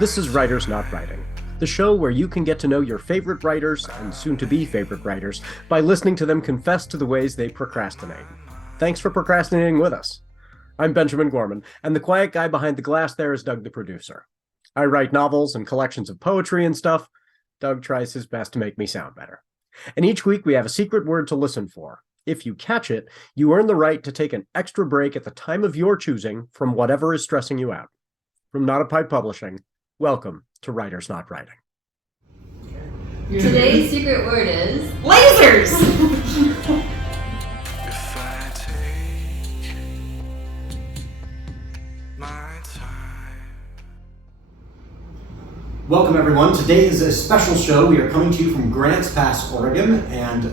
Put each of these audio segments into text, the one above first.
This is Writers Not Writing, the show where you can get to know your favorite writers and soon-to-be favorite writers by listening to them confess to the ways they procrastinate. Thanks for procrastinating with us. I'm Benjamin Gorman, and the quiet guy behind the glass there is Doug the producer. I write novels and collections of poetry and stuff. Doug tries his best to make me sound better. And each week we have a secret word to listen for. If you catch it, you earn the right to take an extra break at the time of your choosing from whatever is stressing you out. From Not a Pipe Publishing, welcome to Writers Not Writing. Today's secret word is lasers! If I take my time. Welcome, everyone. Today is a special show. We are coming to you from Grants Pass, Oregon, and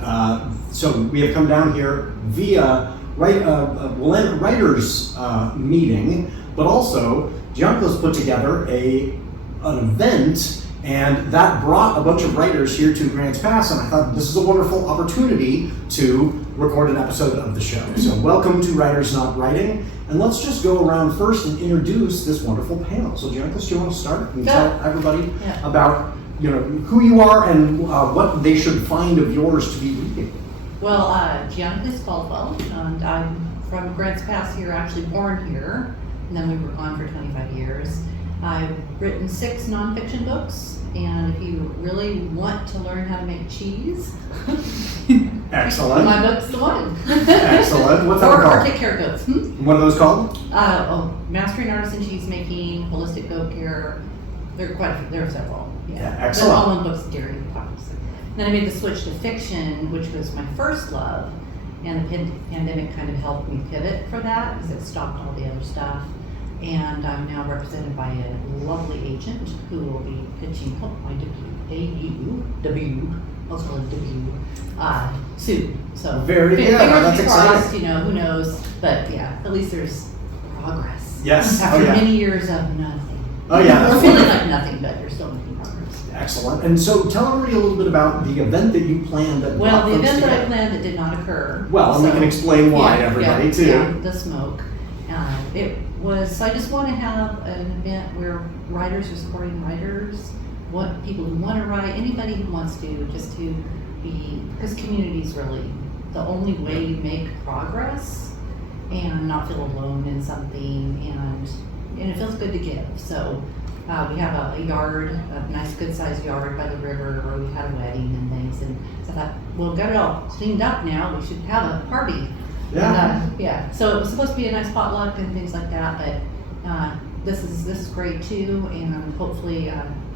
so we have come down here via Willamette Writers meeting, but also Gianclis put together an event, and that brought a bunch of writers here to Grants Pass, and I thought this is a wonderful opportunity to record an episode of the show. So welcome to Writers Not Writing, and let's just go around first and introduce this wonderful panel. So Gianclis, do you want to start and tell everybody about who you are and what they should find of yours to be reading? Well, Gianaclis Caldwell, and I'm from Grants Pass here, actually born here, and then we were gone for 25 years. I've written 6 nonfiction books, and if you really want to learn how to make cheese, Excellent. my book's the one. Excellent. What's that Or called? take care of goats. What are those called? Mastering Artisan Cheese Making, Holistic Goat Care. There are several. Yeah, excellent. But all in books, dairy products. Then I made the switch to fiction, which was my first love, and the pandemic kind of helped me pivot for that because it stopped all the other stuff. And I'm now represented by a lovely agent who will be pitching my debut, let's call it debut, soon. So that's crossed, exciting. who knows? But yeah, at least there's progress. Yes. After many years of nothing. Oh yeah. We're feeling like nothing, but you're still making progress. Excellent. And so tell everybody a little bit about the event that you planned that Well, the brought folks event that I together. planned that did not occur. Well, and we can explain why to everybody too. Yeah, the smoke. So I just want to have an event where writers are supporting writers, people who want to write, anybody who wants to, just to be, because community is really the only way you make progress and not feel alone in something, and it feels good to give. So we have a yard, a nice good sized yard by the river where we had a wedding and things, and so I thought, well, we've got it all cleaned up now, we should have a party. Yeah. And, so it was supposed to be a nice potluck and things like that, but this is great too, and hopefully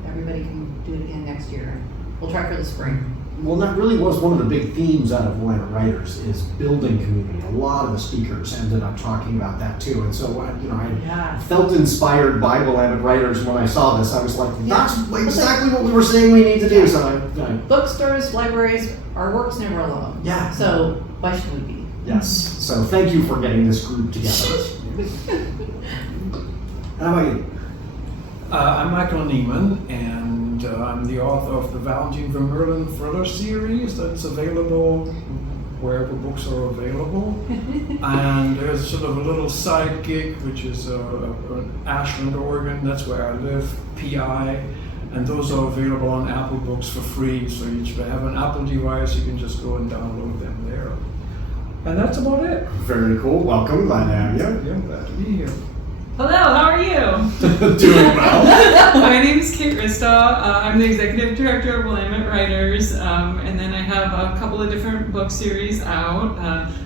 everybody can do it again next year. We'll try for the spring. Well, that really was one of the big themes out of Willamette Writers is building community. A lot of the speakers ended up talking about that too, and so I felt inspired by Willamette Writers when I saw this. I was like, that's exactly what we were saying we need to do. So bookstores, libraries, our work's never alone. Yeah. So why should we be? Yes. So thank you for getting this group together. How about you? I'm Michael Neimann, and I'm the author of the Valentine Vermeulen thriller series that's available wherever books are available. And there's sort of a little side gig, which is Ashland, Oregon. That's where I live, PI. And those are available on Apple Books for free. So if you have an Apple device, you can just go and download them there. And that's about it. Very cool. Welcome. Glad to have you. Yeah, glad to be here. Hello, how are you? Doing well. My name is Kate Ristau. I'm the executive director of Willamette Writers, and then I have a couple of different book series out.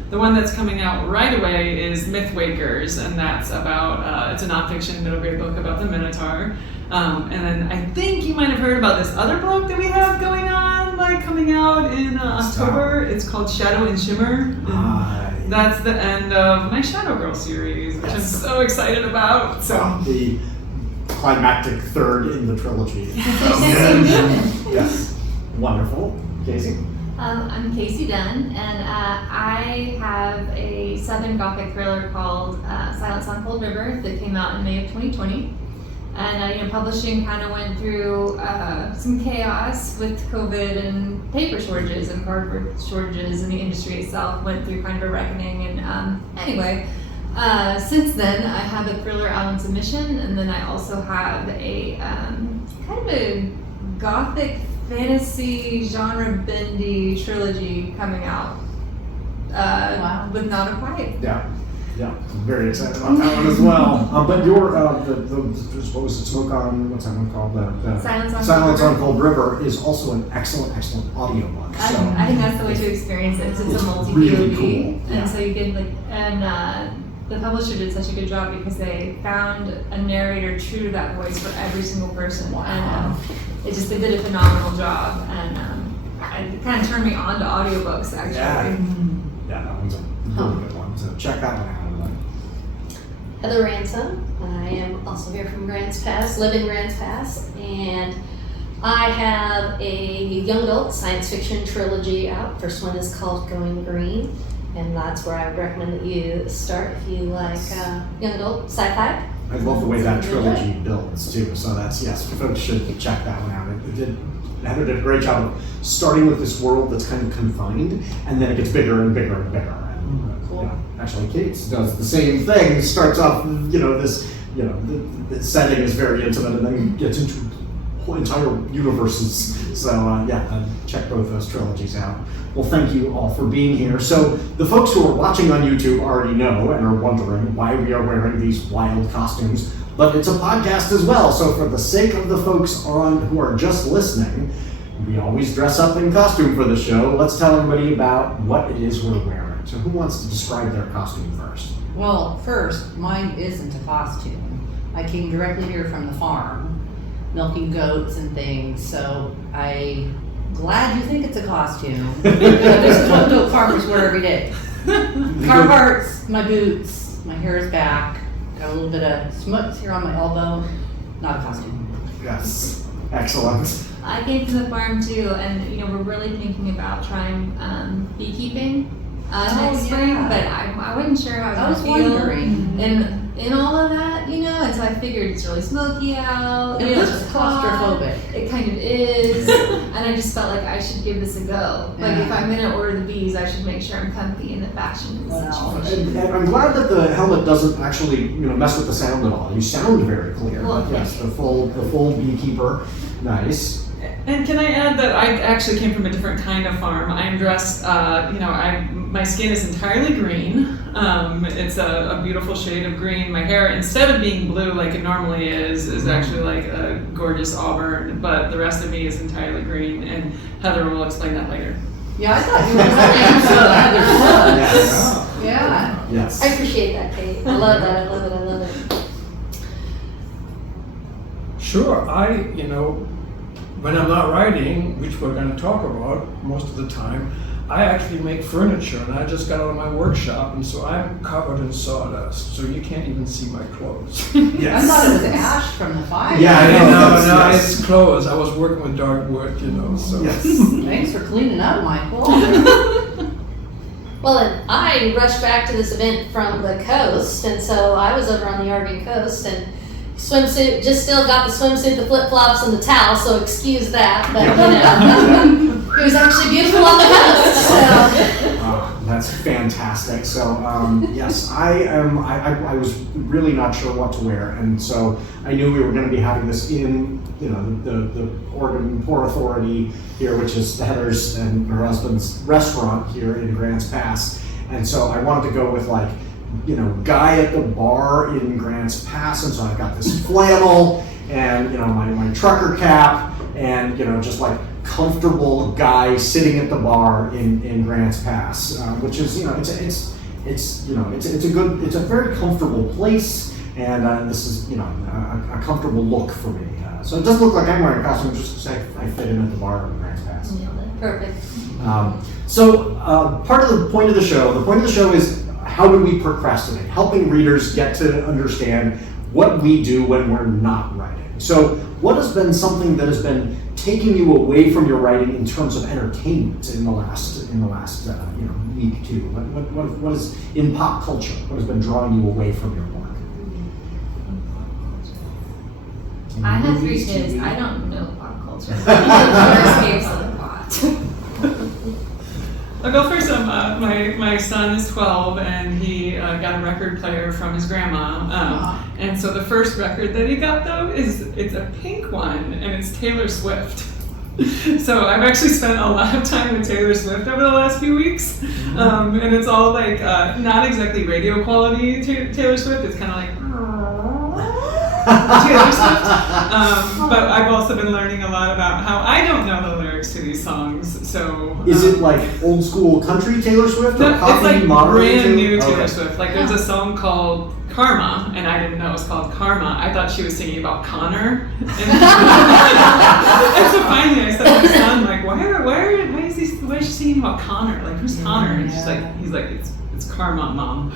The one that's coming out right away is Mythwakers, and that's about, it's a nonfiction middle grade book about the Minotaur. And then I think you might have heard about this other book that we have going on, coming out in October. It's called Shadow and Shimmer. That's the end of my Shadow Girl series, which I'm so excited about. So the climactic third in the trilogy. Yes. Wonderful. Casey? I'm Casey Dunn, and I have a Southern Gothic thriller called Silence on Cold River that came out in May of 2020. And publishing kind of went through some chaos with COVID and paper shortages and cardboard shortages, and the industry itself went through kind of a reckoning. And anyway, Since then, I have a thriller out on submission, and then I also have a kind of a gothic fantasy genre bendy trilogy coming out with Not a Quiet. Yeah, I'm very excited about that one as well. But your what was it? Smoke on what's that one called? The Silence on Cold River is also an excellent audiobook. So I think that's the way to experience it. It's a multi really POV, cool. Yeah. and so you get the publisher did such a good job because they found a narrator true to that voice for every single person, and they did a phenomenal job, and it kind of turned me on to audiobooks actually. Yeah, that one's a really good one. So check that one out. Heather Ransom. I am also here from Grants Pass, live in Grants Pass, and I have a young adult science fiction trilogy out. First one is called Going Green, and that's where I would recommend that you start if you like young adult sci-fi. I love the way that trilogy builds too. So yes, folks should check that one out. Heather did a great job of starting with this world that's kind of confined, and then it gets bigger and bigger and bigger. Cool. Actually, Kate does the same thing. It starts off, the setting is very intimate, and then gets into whole entire universes. So check both those trilogies out. Well, thank you all for being here. So the folks who are watching on YouTube already know and are wondering why we are wearing these wild costumes, but it's a podcast as well. So for the sake of the folks who are just listening, we always dress up in costume for the show. Let's tell everybody about what it is we're wearing. So who wants to describe their costume first? Well, first, mine isn't a costume. I came directly here from the farm, milking goats and things, so I'm glad you think it's a costume. This is what goat farmers wear every day. Carhartts, my boots, my hair is back, got a little bit of smuts here on my elbow. Not a costume. Yes, excellent. I came from the farm too, and we're really thinking about trying beekeeping next spring, but I wasn't sure how I was going to feel in all of that, and so I figured it's really smoky out. It looks claustrophobic. It kind of is, and I just felt like I should give this a go. Like if I'm going to order the bees, I should make sure I'm comfy in the fashion situation. And I'm glad that the helmet doesn't actually mess with the sound at all. You sound very clear. Well, but yes, the full beekeeper, nice. And can I add that I actually came from a different kind of farm. I'm dressed, my skin is entirely green. It's a beautiful shade of green. My hair, instead of being blue like it normally is actually like a gorgeous auburn, but the rest of me is entirely green, and Heather will explain that later. Yeah, I thought you were the Yes. Yeah. Yes. I appreciate that, Kate. I love that. I love it. Sure, when I'm not writing, which we're going to talk about most of the time, I actually make furniture, and I just got out of my workshop, and so I'm covered in sawdust, so you can't even see my clothes. Yes. I thought it was ash from the fire. Yeah, I know. No, it's clothes. I was working with dark wood, so. Yes. Thanks for cleaning up, Michael. Well, and I rushed back to this event from the coast, and so I was over on the Oregon coast, and swimsuit, just still got the swimsuit, the flip-flops, and the towel, so excuse that, but it was actually beautiful on the coast, so. That's fantastic. So yes, I was really not sure what to wear, and so I knew we were going to be having this in the Oregon Port Authority here, which is Heather's and her husband's restaurant here in Grants Pass, and so I wanted to go with guy at the bar in Grants Pass, and so I've got this flannel and my trucker cap and just like comfortable guy sitting at the bar in Grants Pass, which is it's a very comfortable place, and this is a comfortable look for me. So it doesn't look like I'm wearing a costume, just because I fit in at the bar in Grants Pass. Perfect. So part of the point of the show is how do we procrastinate? Helping readers get to understand what we do when we're not writing. So what has been something that has been taking you away from your writing in terms of entertainment in the last week too? What is in pop culture? What has been drawing you away from your work? I have 3 kids. I don't know pop culture. Escapes of the plot. I'll go for some. My son is 12 and he got a record player from his grandma. And so the first record that he got though it's a pink one and it's Taylor Swift. So I've actually spent a lot of time with Taylor Swift over the last few weeks. And it's all like not exactly radio quality Taylor Swift. It's kind of like Taylor Swift. But I've also been learning a lot about how I don't know the lyrics to these songs. So is it like old school country Taylor Swift or no, it's like modern brand new Taylor Okay. Swift. Like there's a song called Karma, and I didn't know it was called Karma. I thought she was singing about Connor. And so finally I said to my son, like, why is she singing about Connor? Like, who's Connor? And he's like, it's Karma, Mom.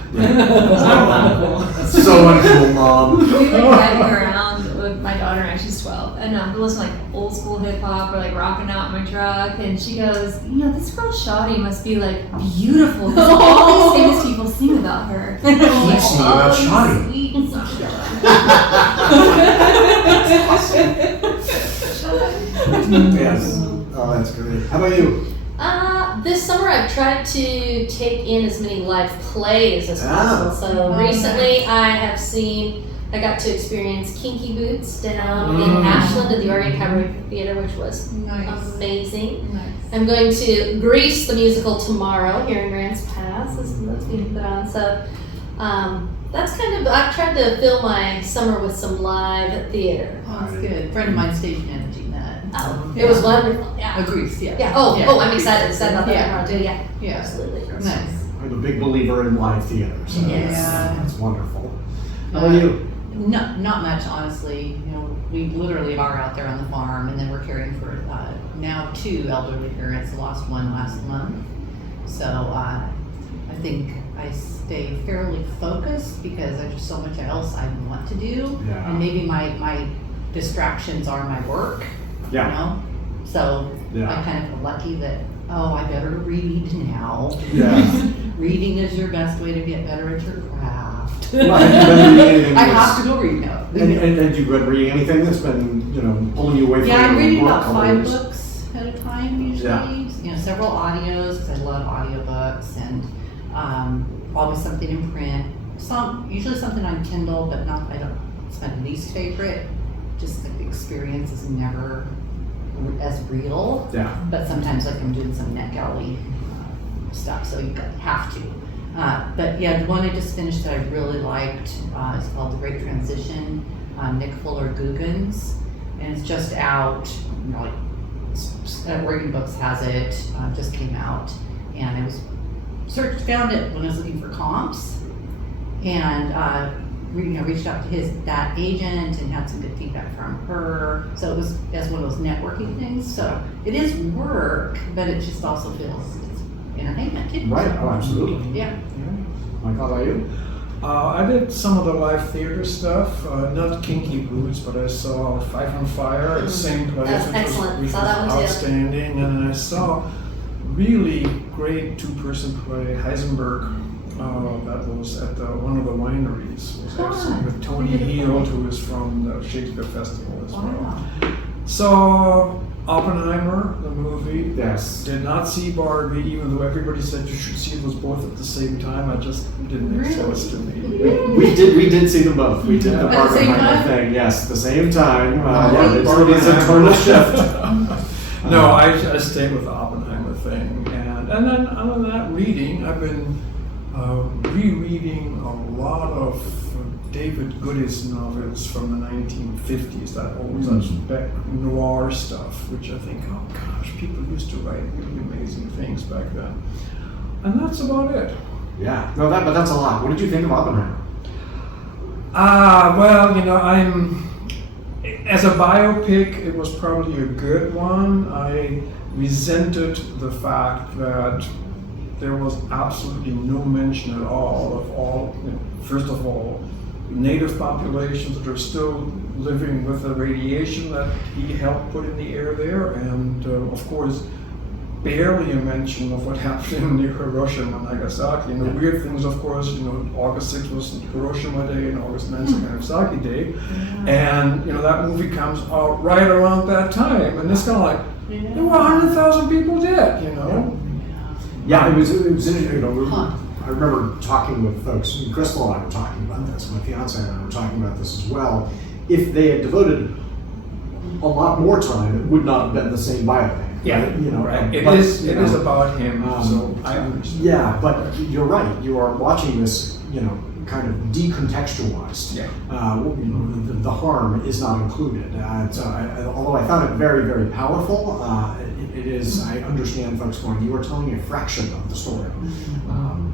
So uncool, Mom. We've been driving around with my daughter, and she's 12, and we listen to like old school hip hop or like rocking out in my truck, and she goes, this girl Shawty must be like beautiful because all these famous people sing about her. Keep singing about Shawty. Sweet songs. Yes. Oh, that's great. How about you? This summer I've tried to take in as many live plays as possible. So recently I got to experience Kinky Boots down in Ashland at the Oregon Cabaret Theater, which was amazing. Nice. I'm going to Grease the musical tomorrow here in Grants Pass. That's being put on. So that's I've tried to fill my summer with some live theater. Oh, that's good. A friend of mine staged managing that. Oh, it was wonderful. Yeah. Agrees, yeah. Yeah. Oh, I'm excited about that tomorrow too. Yeah. Yeah. Absolutely. Nice. I'm a big believer in live theater, so that's wonderful. How about you? Not much, honestly. We literally are out there on the farm, and then we're caring for now 2 elderly parents. The lost one last month. So I think I stay fairly focused because there's just so much else I want to do, and maybe my distractions are my work. Yeah. So I kind of feel lucky that I better read now. Yeah. Reading is your best way to get better at your craft. Well, have you been reading anything I have to go read now. And you've been reading anything that's been, pulling you away from Yeah, I'm your reading work about 5 hours? books at a time usually. Several audios because I love audiobooks, and always something in print. Usually something on Kindle, but it's my least favorite. Just the experience is never as real. Yeah. But sometimes like I'm doing some NetGalley stuff, so you have to. But yeah, the one I just finished that I really liked is called The Great Transition, Nick Fuller Guggen's, and it's just out. Oregon Books has it. Just came out, and I was found it when I was looking for comps, and reached out to that agent and had some good feedback from her. So it was as one of those networking things. So it is work, but it just also feels it's entertainment too. Right. Oh, absolutely. Yeah. Mike, how about you? I did some of the live theater stuff, not Kinky Boots, but I saw Five on Fire at the same place, That's excellent. which Saw was that one too. outstanding, and I saw really great 2-person play, Heisenberg, that was at one of the wineries. It was excellent, with Tony Heald, who is from the Shakespeare Festival as well. Saw Oppenheimer, the movie. Yes. Did not see Barbie, even though everybody said you should see those both at the same time. I just didn't make sense to me. We did see them both. We did the At the same Oppenheimer time? thing. Yes, at the same time. Barbie It's a total shift. No, I stayed with the Oppenheimer thing, and then other than that, reading. I've been rereading a lot of David Goody's novels from the 1950s, that old Beck noir stuff, which I think, oh gosh, people used to write really amazing things back then. And that's about it. Yeah. No, but that's a lot. What did you think of Oppenheimer? As a biopic, it was probably a good one. I resented the fact that there was absolutely no mention at all of first of all, native populations that are still living with the radiation that he helped put in the air there, and of course, barely a mention of what happened near Hiroshima and Nagasaki. And the weird things, of course, August 6th was Hiroshima Day and August 9th was Nagasaki Day, and that movie comes out right around that time, and it's kind of like, there were 100,000 people dead, Yeah, it was interesting. You know, Huh. I remember talking with folks. Crystal and I were talking about this. My fiance and I were talking about this as well. If they had devoted a lot more time, it would not have been the same biopic. Yeah, right? You know, right. It but, is you know, about him, so I understand. Yeah, but you're right. You are watching this, you know, kind of decontextualized. Yeah. You know, the harm is not included. Although I found it very, very powerful, it is. I understand folks going, you are telling a fraction of the story.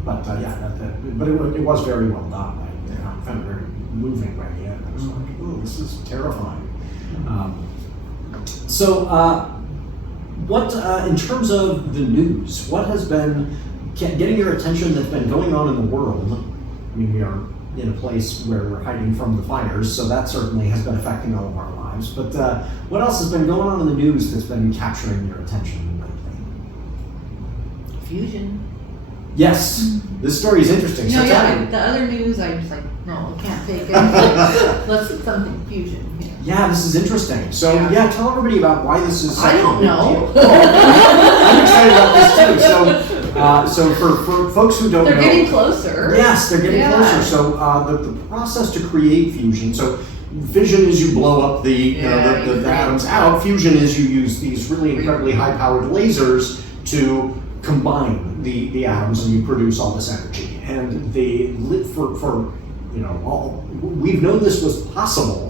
But it was very well done. I found it very moving by the end. I was like, oh, this is terrifying. What in terms of the news, what has been getting your attention that's been going on in the world? I mean, we are in a place where we're hiding from the fires, so that certainly has been affecting all of our lives. But what else has been going on in the news that's been capturing your attention lately? Fusion. Yes, this story is interesting. No, So yeah, tell me. the other news, I'm just like, no, I can't take it. Let's do something fusion. Yeah, this is interesting. So Yeah. tell everybody about why this is such I a don't big know. deal. I'm excited about this too. So for folks who don't They're know, getting closer. yes, they're getting Yeah. closer. So the process to create fusion. So fission is you blow up the atoms out. Fusion is you use these really incredibly high-powered lasers to combine the atoms and you produce all this energy. And we've known this was possible.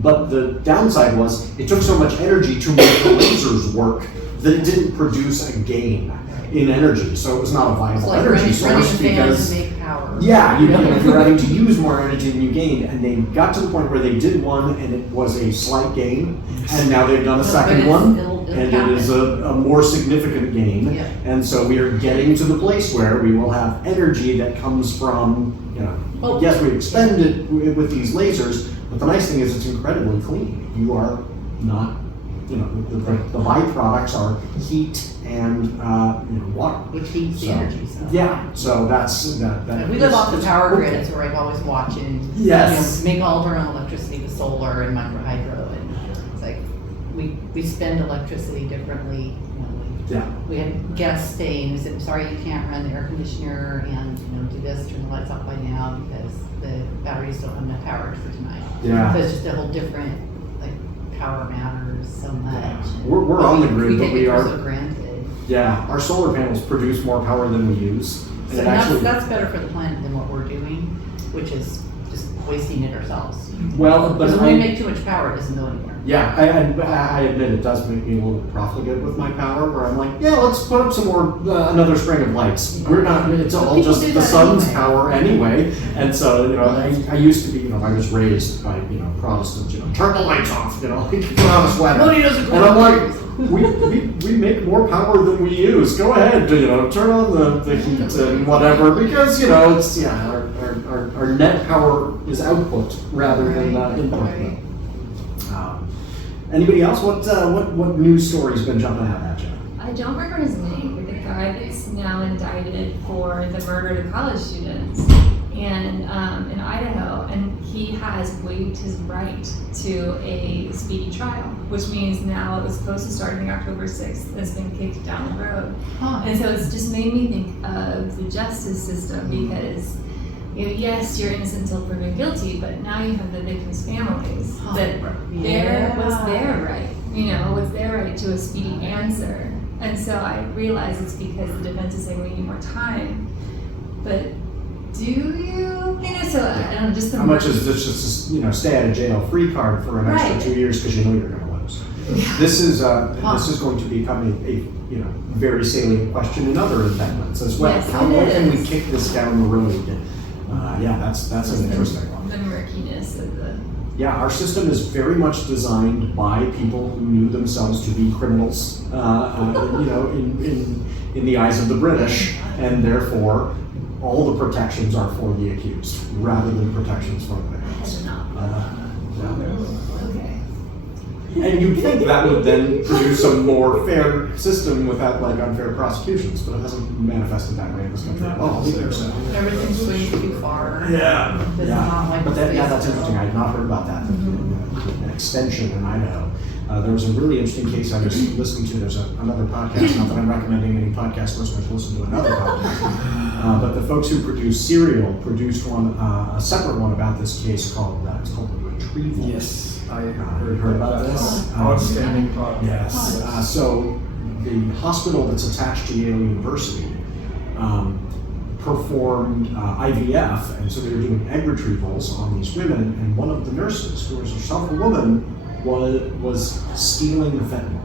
But the downside was it took so much energy to make the lasers work that it didn't produce a gain in energy. So it was not a It's viable like energy running source fans because to make power. yeah, you're having to use more energy than you gained. And they got to the point where they did one and it was a slight gain. And now they've done a second one and it is a more significant gain. Yeah. And so we are getting to the place where we will have energy that comes from, yes, we expend it with these lasers, but the nice thing is it's incredibly clean. You are not, the byproducts are heat and water. Which heats the energy. So. Yeah, so that's that. And we live off the power grid, so we're like always watching. Yes. Make all of our own electricity with solar and microhydro, and it's like we spend electricity differently. Yeah. We had guests staying. We said, "Sorry, you can't run the air conditioner and do this, turn the lights off by now because the batteries don't have enough power for tonight." Yeah. So it's just a whole different power matters so much. We're on the grid, but take we it are. for so granted. Yeah, our solar panels produce more power than we use. And So it actually, that's better for the planet than what we're doing, which is just wasting it ourselves. well, but Because when we make too much power, it doesn't go anywhere. yeah, I admit it does make me a little bit profligate with my power, where I'm like, yeah, let's put up some more, another string of lights. We're not, it's all People just do the that sun's anyway. power anyway. And so, I used to be, I was raised by, Protestants, turn the lights off, put on a sweater. Nobody knows And I'm like, we make more power than we use. Go ahead, turn on the heat and whatever, because, it's, our net power is output rather than input. Right. Anybody else? What news story's been jumping out at you? I don't remember his name, but the guy that's now indicted for the murder of college students in Idaho, and he has waived his right to a speedy trial, which means now it was supposed to start on October 6th, and it's been kicked down the road. Huh. And so it's just made me think of the justice system because, yes, you're innocent until proven guilty, but now you have the victims' families that what's their right? What's their right to a speedy answer? And so I realize it's because the defense is saying we need more time, but do you? So I don't know, just the How much is this just stay out of jail free card for an extra Right. 2 years because you're going to lose? Yeah. This is going to become a very salient question in other indictments as well. Yes, How it long can we is. kick this down the road? That's an interesting one. The murkiness of the. Yeah, our system is very much designed by people who knew themselves to be criminals, in the eyes of the British, and therefore all the protections are for the accused rather than protections for the victims. Okay. And you'd think that would then produce a more fair system without unfair prosecutions, but it hasn't manifested that way in this country at all either. So. Everything's going too far. Yeah. It's not like But the that's space interesting. I had not heard about that. An extension in Idaho. There was a really interesting case I was listening to. There's another podcast, not that I'm recommending any podcast listeners listen to another podcast, but the folks who produced Serial produced one, a separate one about this case called The Retrieval. Yes, I heard about this. Outstanding podcast. Yes. So the hospital that's attached to Yale University performed IVF, and so they were doing egg retrievals on these women, and one of the nurses, who was herself a woman, was stealing the fentanyl.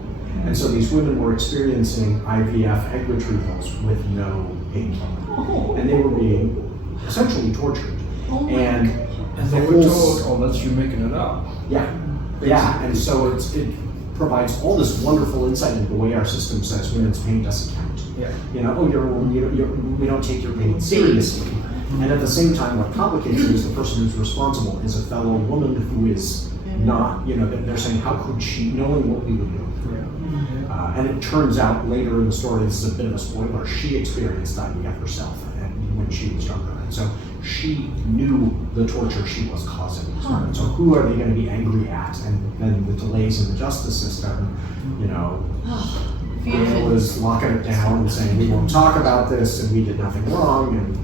And so these women were experiencing IVF egg retrievals with no painkiller. And they were being essentially tortured. And they were told, oh, that's you making it up. Yeah, yeah, and so it provides all this wonderful insight into the way our system says women's pain doesn't count. Yeah. You know, we don't take your pain seriously. And at the same time, what complicates it is the person who's responsible is a fellow woman who is not, they're saying, how could she, knowing what we would do? And it turns out later in the story, this is a bit of a spoiler, she experienced IVF herself when she was younger. And so she knew the torture she was causing. So who are they going to be angry at? And then the delays in the justice system, it was locking it down and saying, we won't talk about this and we did nothing wrong. And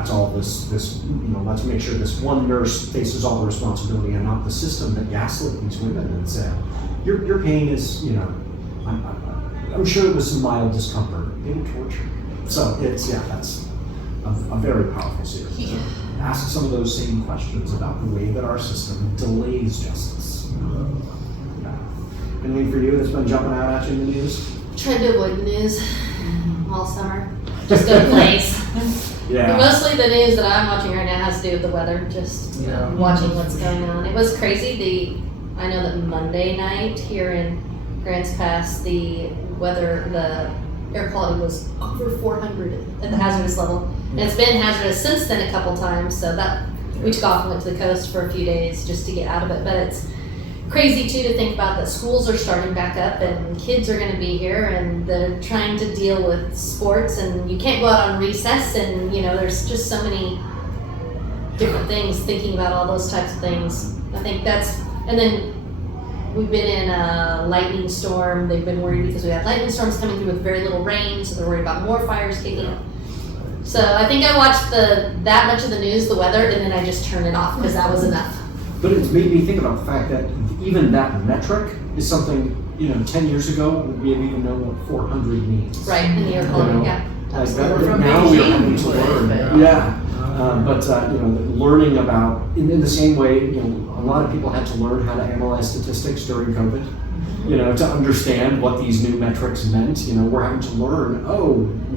it's all this, let's make sure this one nurse faces all the responsibility and not the system that gaslit these women and said, your pain is, I'm sure it was some mild discomfort. They were tortured. So that's a very powerful series. Yeah. Ask some of those same questions about the way that our system delays justice. Anything for you that's been jumping out at you in the news? Trying to avoid the news all summer. Just go to plays. Yeah. Mostly the news that I'm watching right now has to do with the weather, just watching what's going on. It was crazy. I know that Monday night here in Grants Pass, the weather, the air quality was over 400 at the hazardous level. And it's been hazardous since then a couple times, so that we took off and went to the coast for a few days just to get out of it. But it's crazy too to think about that schools are starting back up and kids are going to be here and they're trying to deal with sports and you can't go out on recess and there's just so many different things, thinking about all those types of things. I think and then we've been in a lightning storm. They've been worried because we had lightning storms coming through with very little rain, so they're worried about more fires kicking up. So I think I watched that much of the news, the weather, and then I just turned it off because that was enough. But it's made me think about the fact that even that metric is something, 10 years ago, would we have even known what 400 means? Right, in the air quality, yeah. Like that, now we're having to learn. Learning about, in the same way, a lot of people had to learn how to analyze statistics during COVID, to understand what these new metrics meant. We're having to learn,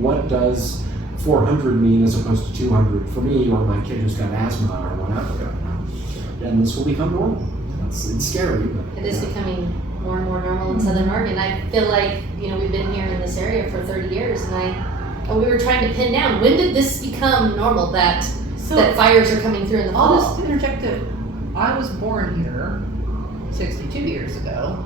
what does 400 mean as opposed to 200 for me or my kid who's got asthma or whatever. And this will become normal. It's scary. It is becoming more and more normal in Southern Oregon. I feel like, we've been here in this area for 30 years and we were trying to pin down, when did this become normal that fires are coming through in the fall? I'll just interject it. I was born here 62 years ago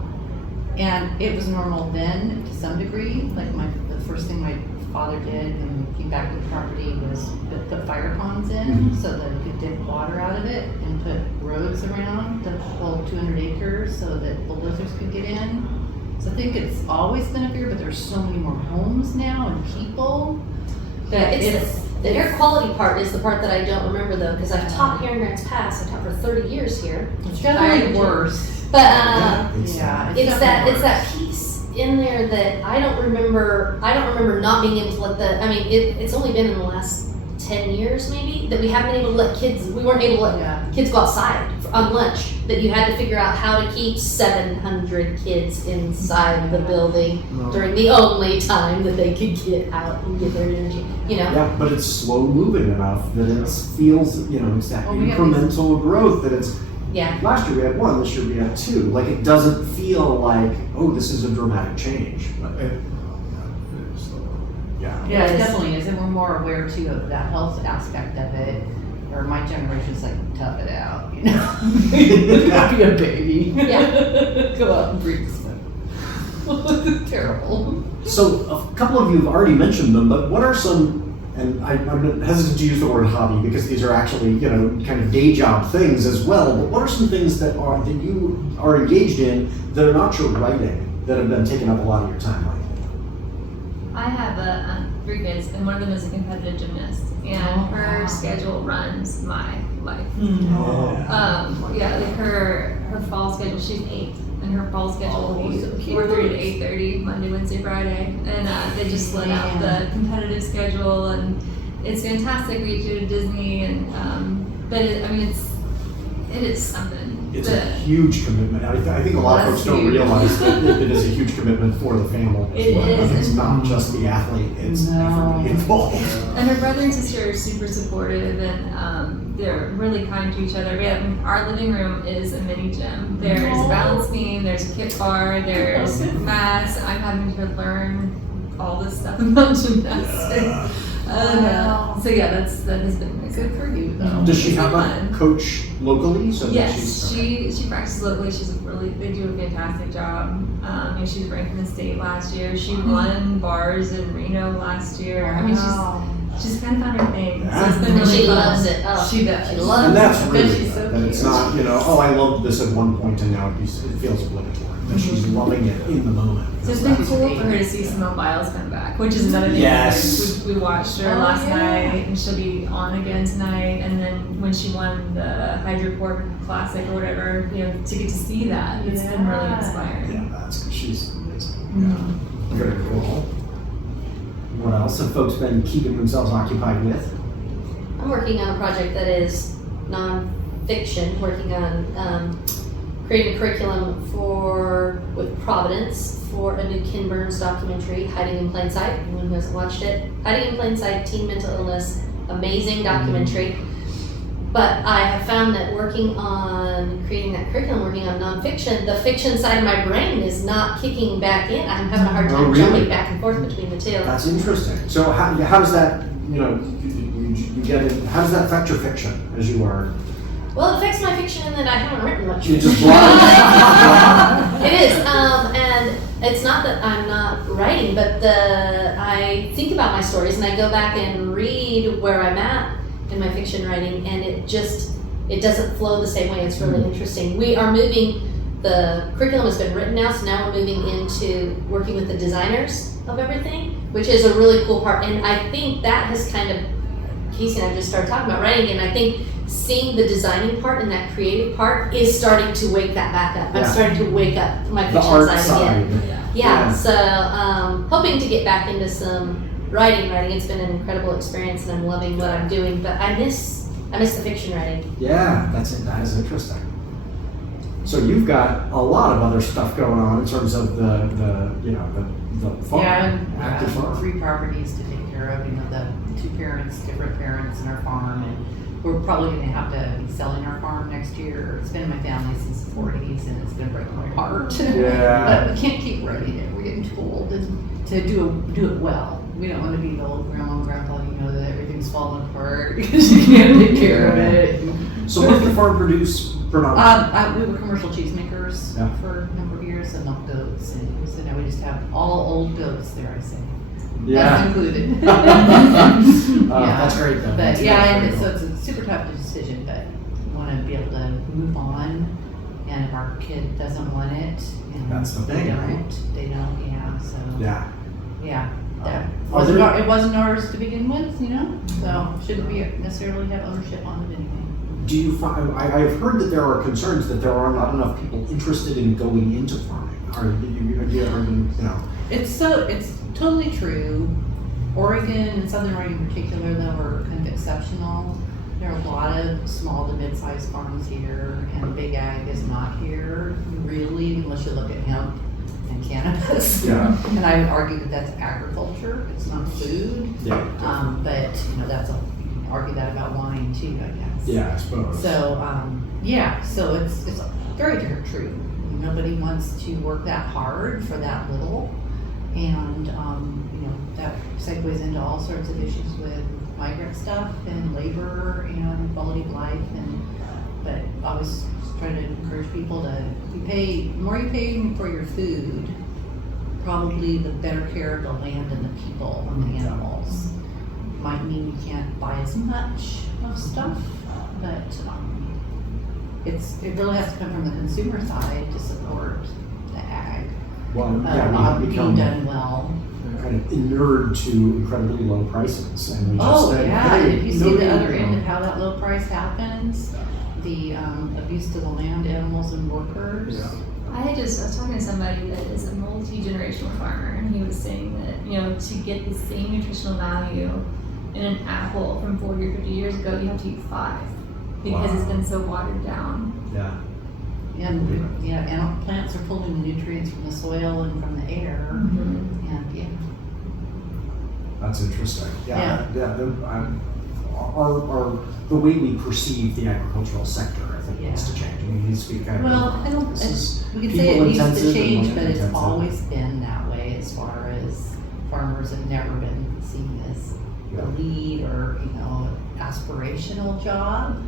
and it was normal then to some degree. Like the first thing my father did when he came back to the property was put fire ponds in so that he could dip water out of it and put roads around the whole 200 acres so that bulldozers could get in. So I think it's always been a fear, but there's so many more homes now and people that the air quality part is the part that I don't remember though, because I've taught here in Grants Pass. I taught for 30 years here. It's definitely worse. But it's that piece in there that I don't remember not being able to let it's only been in the last 10 years maybe that we haven't been able to let we weren't able to let kids go outside on lunch, that you had to figure out how to keep 700 kids inside the building during the only time that they could get out and get their energy, Yeah, but it's slow moving enough that it feels, it's that incremental growth that it's, last year we had 1, this year we had 2. Like it doesn't feel like, this is a dramatic change. But yeah, it definitely is, and we're more aware too of that health aspect of it. Or my generation's like, tough it out, Be a baby. Yeah. Go out and breathe smoke. Terrible. So a couple of you have already mentioned them, but what are some and I'm hesitant to use the word hobby because these are actually, kind of day job things as well. But what are some things that you are engaged in that are not your writing that have been taking up a lot of your time lately? I have 3 kids, and one of them is a competitive gymnast, and her schedule runs my life. Like her fall schedule, she's 8, and her fall schedule will be 4:30 to 8:30, Monday, Wednesday, Friday, and they just split out the competitive schedule, and it's fantastic. We go to Disney, and but it is something. It's a huge commitment. I think a lot of folks don't realize that it is a huge commitment for the family. It is. It's not just the athlete, it's everybody involved. And her brother and sister are super supportive, and they're really kind to each other. Our living room is a mini gym. There's a balance beam, there's a kit bar, there's mats. I'm having to learn all this stuff about gymnastics. So that has been good for you though. Does she have a coach locally? Yes, she practices locally. They do a fantastic job. She was ranked in the state last year. She won bars in Reno last year. She's kind of found her thing. So it's been really She fun. loves it. Oh, She does. She loves And that's it. really She's good, so that it's cute. not, I loved this at one point and now it feels obligatory. That she's loving it in the moment. So it's been cool for her to see Simone Biles come back, which is another thing. Yes. We watched her last night, and she'll be on again tonight. And then when she won the Hydroport Classic or whatever, to get to see that, it's been really inspiring. Yeah, she's amazing. Yeah. Very cool. What else have folks been keeping themselves occupied with? I'm working on a project that is non-fiction, working on creating a curriculum with Providence for a new Ken Burns documentary, Hiding in Plain Sight. Anyone who hasn't watched it, Hiding in Plain Sight, teen mental illness, amazing documentary. But I have found that working on creating that curriculum, working on nonfiction, the fiction side of my brain is not kicking back in. I'm having a hard time jumping back and forth between the two. That's interesting. So how does that, you get it, how does that affect your fiction as you are? Well, it affects my fiction in that I haven't written much. You just It is, and it's not that I'm not writing, but I think about my stories and I go back and read where I'm at in my fiction writing, and it doesn't flow the same way. It's really interesting. We are moving. The curriculum has been written now, so now we're moving into working with the designers of everything, which is a really cool part. And I think that has kind of, Casey and I just started talking about writing, and I think seeing the designing part and that creative part is starting to wake that back up. I'm starting to wake up my the fiction art side again. Yeah. So hoping to get back into some writing. It's been an incredible experience, and I'm loving what I'm doing. But I miss the fiction writing. Yeah, that is interesting. So you've got a lot of other stuff going on in terms of the farm, active farm. 3 properties to take care of. The 2 parents, different parents in our farm, and we're probably going to have to be selling our farm next year. It's been in my family since the 40s, and it's going to break my heart. Yeah. But we can't keep running it. We're getting too old to do it well. We don't want to be the old grandma and grandpa, that everything's falling apart because you can't take care of it. So what does the farm produce predominantly? We were commercial cheesemakers for a number of years, and milk goats, and so now we just have all old goats there, I say. That's included. That's great though. But so it's a super tough decision, but we want to be able to move on, and if our kid doesn't want it, that's the thing. They don't, so. Yeah. That it wasn't ours to begin with, so shouldn't we necessarily have ownership on it anyway. Do you find, I've heard that there are concerns that there are not enough people interested in going into farming. It's totally true. Oregon and Southern Oregon in particular, though, are kind of exceptional. There are a lot of small to mid-sized farms here, and big ag is not here, really, unless you look at hemp and cannabis. Yeah. And I would argue that that's agriculture, it's not food. Yeah. But, you can argue that about wine too, I guess. Yeah, I suppose. So, so it's very true. Nobody wants to work that hard for that little. And, that segues into all sorts of issues with migrant stuff and labor and quality of life. But I always try to encourage people the more you pay for your food, probably the better care of the land and the people and the animals. might mean you can't buy as much of stuff, but it really has to come from the consumer side to support the ag. Well, yeah, we being become done well. kind of inured to incredibly low prices, and we just Oh, say, yeah, hey, and if you see the nobody- other end of how that low price happens, the abuse to the land, animals, and workers. Yeah. I was talking to somebody that is a multi-generational farmer, and he was saying that, to get the same nutritional value in an apple from 40 or 50 years ago, you have to eat 5 because it's been so watered down. Yeah. And plants are pulling the nutrients from the soil and from the air, and That's interesting. The way we perceive the agricultural sector, I think, needs to change. I mean, it needs to be kind of. Well, I don't. This is We can say it needs to people-intensive change, and but it's land-intensive. always been that way. As far as farmers have never been seen as the lead or aspirational job.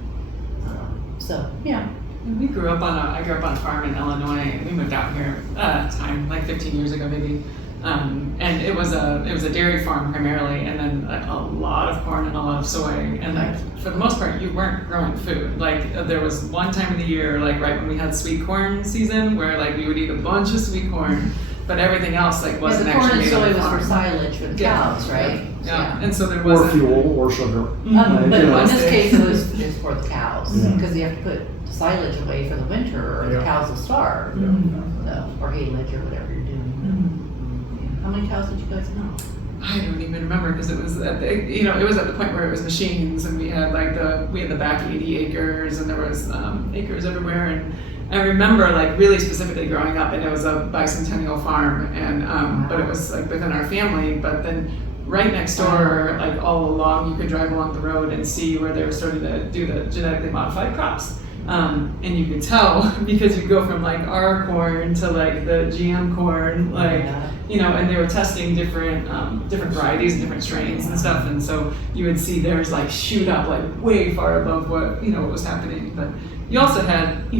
So yeah. I grew up on a farm in Illinois, and we moved out here like 15 years ago maybe. And it was a dairy farm primarily, and then a lot of corn and a lot of soy. And like for the most part, you weren't growing food. Like there was one time of the year, like right when we had sweet corn season, where like we would eat a bunch of sweet corn, but everything else like wasn't the corn actually and made on soy the was farm. for silage for the cows, right? Yeah. And so there Or wasn't fuel or sugar. But in was this it? case, it's for the cows because you have to put silage away for the winter, or the cows will starve. So, or haylage or whatever you're doing. How many cows did you guys know? I don't even remember because it was it was at the point where it was machines, and we had the back 80 acres, and there was acres everywhere. And I remember like really specifically growing up, and it was a bicentennial farm, and but it was like within our family. But then right next door, like all along, you could drive along the road and see where they were starting to do the genetically modified crops. And you could tell because you go from like our corn to like the GM corn, and they were testing different varieties and different strains and stuff, and so you would see theirs like shoot up like way far above what what was happening. But you also had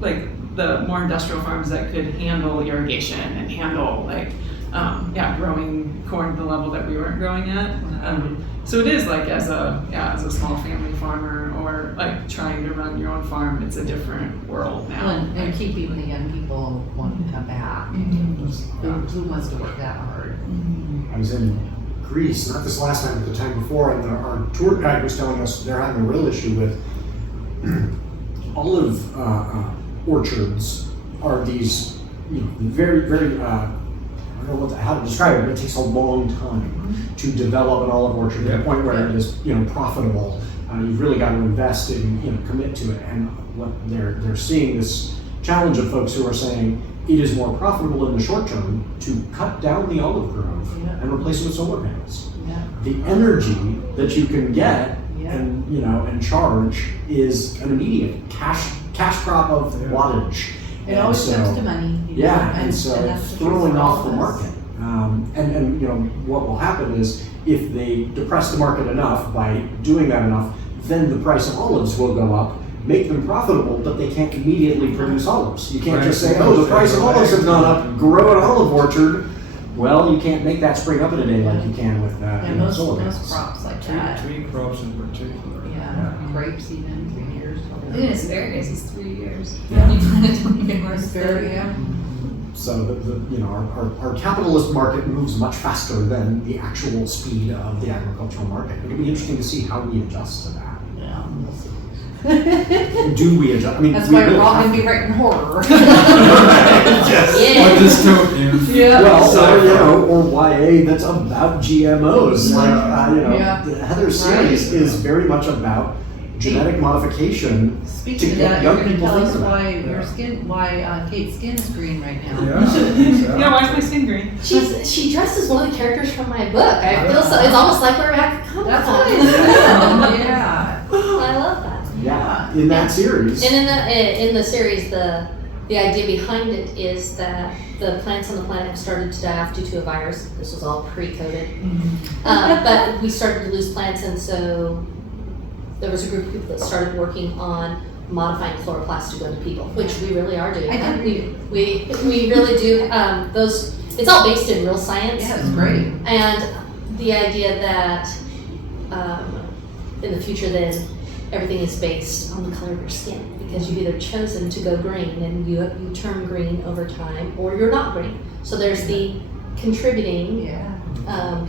like the more industrial farms that could handle irrigation and handle growing corn to the level that we weren't growing at. So it is like as a small family farmer or like trying to run your own farm, it's a different world now. And keeping the young people wanting to come back. Who wants to work that hard? I was in Greece, not this last time, but the time before, and our tour guide was telling us they're having a real issue with olive orchards are these very, very I don't know how to describe it, but it takes a long time to develop an olive orchard to the point where it is profitable. You've really got to invest in, commit to it. And what they're seeing this challenge of folks who are saying it is more profitable in the short term to cut down the olive grove and replace it with solar panels. Yeah. The energy that you can get and charge is an immediate cash crop of wattage. It always comes to money. And so that's it's the truth throwing for off all the of us. market. And what will happen is if they depress the market enough by doing that enough, then the price of olives will go up, make them profitable, but they can't immediately produce olives. You can't just say, the price of olives have gone up, grow an olive orchard. Well, you can't make that spring up in a day like you can with solar most panels. crops like that. Tree crops in particular. Grapes even 3 years. I think asparagus is 3 years. You plant it, don't even work. Asparagus. So our capitalist market moves much faster than the actual speed of the agricultural market. It'll be interesting to see how we adjust to that. Do we adjust? I mean, That's we why really we're all have going to be to. writing horror. Yeah. Or dystopian. Yeah. Or YA that's about GMOs. Heather's series is very much about genetic modification Speaking to of get that, young you're going to people tell us thinking about why Kate's skin is green right now. Yeah, why is my skin green? She dressed as one of the characters from my book. I feel so. It's almost like we're at Comic That's Con. what I said. Yeah. I love that. Yeah, in that series. And in the series, the idea behind it is that the plants on the planet have started to die off due to a virus. This was all pre-COVID, but we started to lose plants, and so there was a group of people that started working on modifying chloroplasts to go into people, which we really are doing. I did. We really do. Those. It's all based in real science. Yeah, it's great. And the idea that in the future then everything is based on the color of your skin, because you've either chosen to go green and you turn green over time, or you're not green. So there's the contributing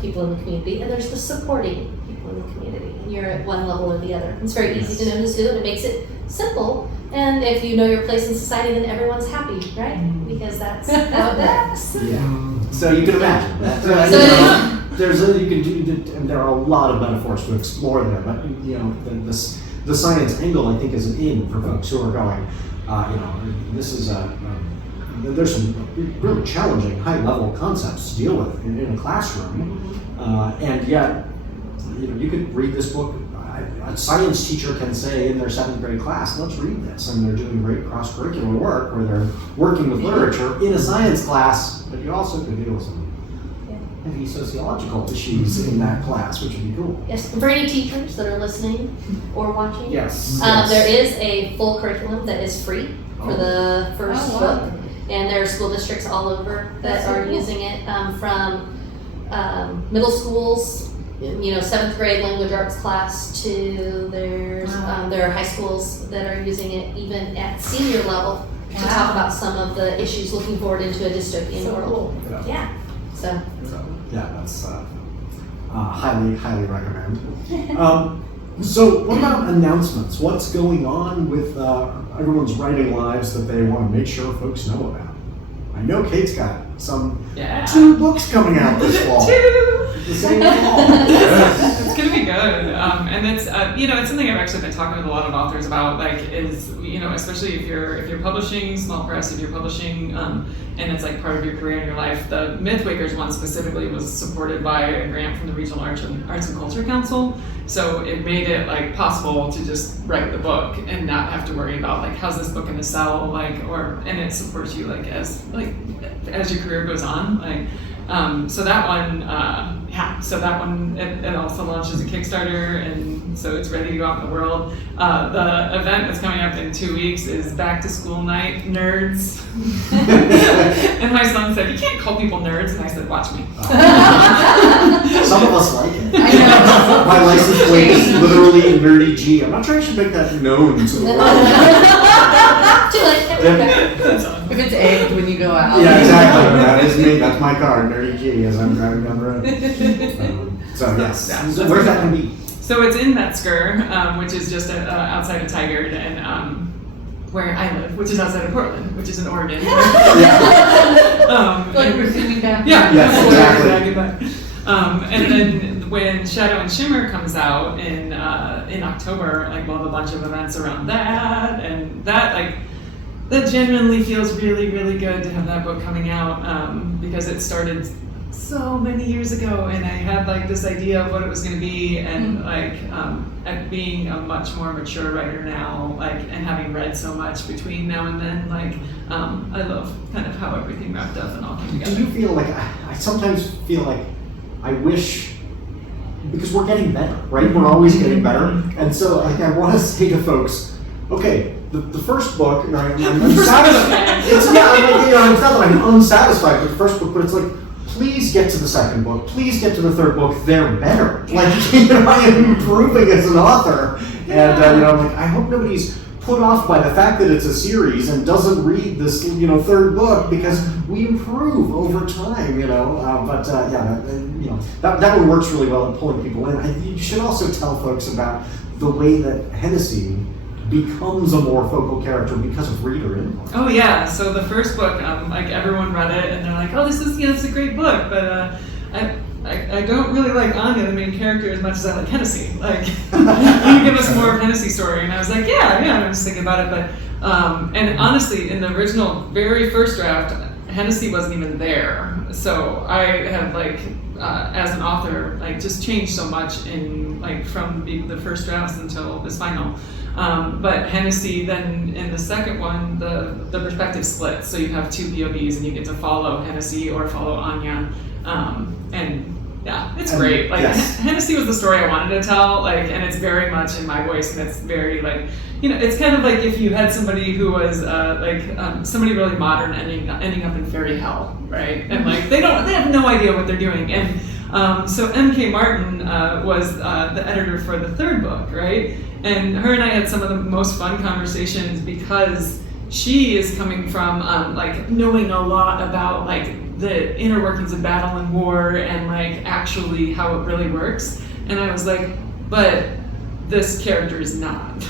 people in the community, and there's the supporting people in the community, and you're at one level or the other. It's very easy to know who's who, and it makes it simple. And if you know your place in society, then everyone's happy, right? Because that's how it works. Yeah. So you can imagine that. You can do, and there are a lot of metaphors to explore there. But the science angle, I think, is an in for folks who are going. This is there's some really challenging, high-level concepts to deal with in a classroom, and yet, you could read this book. A science teacher can say in their 7th grade class, let's read this, and they're doing great cross-curricular work where they're working with literature in a science class, but you also could deal with some heavy sociological issues in that class, which would be cool. Yes, for any teachers that are listening or watching, Yes. There is a full curriculum that is free for the first book, and there are school districts all over that are using it, from middle schools, 7th grade language arts class, to there are high schools that are using it even at senior level to talk about some of the issues looking forward into a dystopian world. Cool. Yeah. So That's highly recommend. So what about announcements? What's going on with everyone's writing lives that they want to make sure folks know about? I know Kate's got some 2 books coming out this fall. 2! The same fall. It's gonna be good, and it's it's something I've actually been talking with a lot of authors about. Especially if you're publishing small press, if you're publishing, and it's like part of your career and your life. The Mythwakers one specifically was supported by a grant from the Regional Arts and Culture Council, so it made it possible to just write the book and not have to worry about how's this book gonna sell, and it supports you as your career goes on, so that one, it also launched as a Kickstarter, and so it's ready to go out in the world. The event that's coming up in 2 weeks is Back to School Night Nerds. And my son said, "You can't call people nerds," and I said, "Watch me." Some of us like it. I know. My license plate is literally nerdy G. I'm not sure I should make that known to the world. Too late. If it's egged when you go out. Yeah, exactly. That is me. That's my car, nerdy G, as I'm driving down the road. So yes. So where's that going to be? So it's in Metzger, which is just outside of Tigard, and where I live, which is outside of Portland, which is in Oregon. We're zooming back. Yeah, yes, exactly. And then when Shadow and Shimmer comes out in October, we'll have a bunch of events around that, and that genuinely feels really, really good to have that book coming out, because it started so many years ago, and I had this idea of what it was going to be, and at being a much more mature writer now, and having read so much between now and then, I love kind of how everything wrapped up and all came together. Do you feel I sometimes feel like I wish, because we're getting better, right? We're always getting better, and so I want to say to folks, okay, the first book, and I'm unsatisfied. It's not that I'm unsatisfied with the first book, but it's please get to the second book. Please get to the third book. They're better. I am improving as an author, and I hope nobody's put off by the fact that it's a series and doesn't read this, third book, because we improve over time, that one works really well at pulling people in. You should also tell folks about the way that Hennessy becomes a more focal character because of reader input. Oh yeah, so the first book, everyone read it and they're like, oh, this is it's a great book, but I don't really like Anya, the main character, as much as I like Hennessy. Can you give us more of Hennessy's story? And I was like, yeah, and I was thinking about it, but and honestly, in the original, very first draft, Hennessy wasn't even there. So I have as an author, just changed so much in from the first drafts until this final. But Hennessy, then in the second one, the perspective splits. So you have 2 POVs and you get to follow Hennessy or follow Anya. And yeah, it's great. Yes. Hennessy was the story I wanted to tell, and it's very much in my voice, and it's very it's kind of like if you had somebody who was somebody really modern ending up in fairy hell, right? And they have no idea what they're doing. And So M.K. Martin was the editor for the third book, right? And her and I had some of the most fun conversations because she is coming from like knowing a lot about like the inner workings of battle and war and like actually how it really works. And I was like, but this character is not.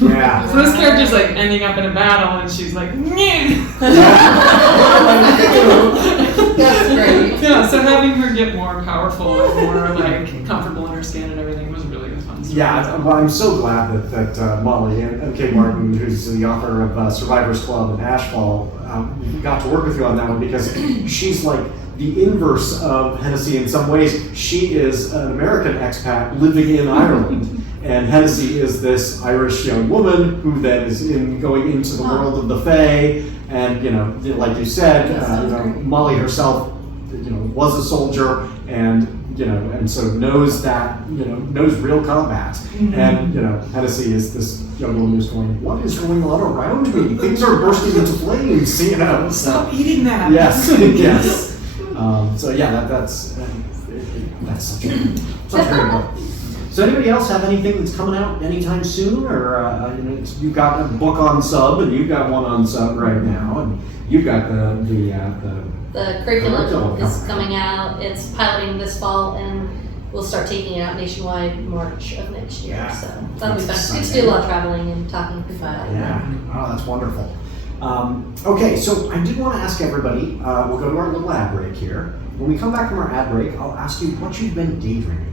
Yeah. So this character's like ending up in a battle and she's like, "Nyeh." That's great. Yeah, so having her get more powerful and more like comfortable in her skin and everything was really fun. Yeah, well, I'm so glad that Molly and M.K. Martin, who's the author of Survivors Club and Ashfall, got to work with you on that one because she's like the inverse of Hennessy in some ways. She is an American expat living in Ireland. And Hennessy is this Irish young woman who then is going into the world of the Fae. And, you know, like you said, Molly herself, was a soldier and so knows that, knows real combat. Mm-hmm. And, Hennessy is this young woman who's going, what is going on around me? Things are bursting into flames, Stop eating that. Yes, yes. So yeah, that's such a great book. So anybody else have anything that's coming out anytime soon, or you've got a book on sub, and you've got one on sub right now, and you've got The curriculum is coming out. It's piloting this fall, and we'll start taking it out nationwide March of next year. Yeah. So that'll be fun. It's good to do a lot of traveling and talking to people about it. Yeah. Oh, that's wonderful. Okay, so I did want to ask everybody. We'll go to our little ad break here. When we come back from our ad break, I'll ask you what you've been daydreaming about.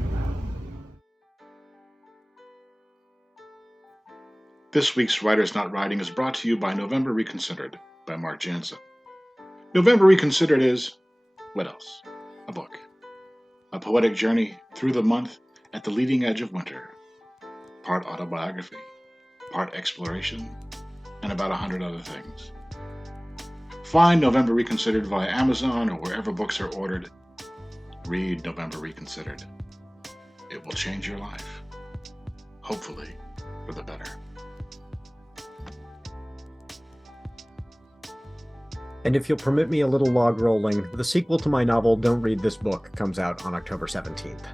This week's Writers Not Writing is brought to you by November Reconsidered by Marc Janssen. November Reconsidered is, what else? A book. A poetic journey through the month at the leading edge of winter. Part autobiography, part exploration, and about 100 other things. Find November Reconsidered via Amazon or wherever books are ordered. Read November Reconsidered. It will change your life. Hopefully, for the better. And if you'll permit me a little log rolling, the sequel to my novel Don't Read This Book comes out on October 17th.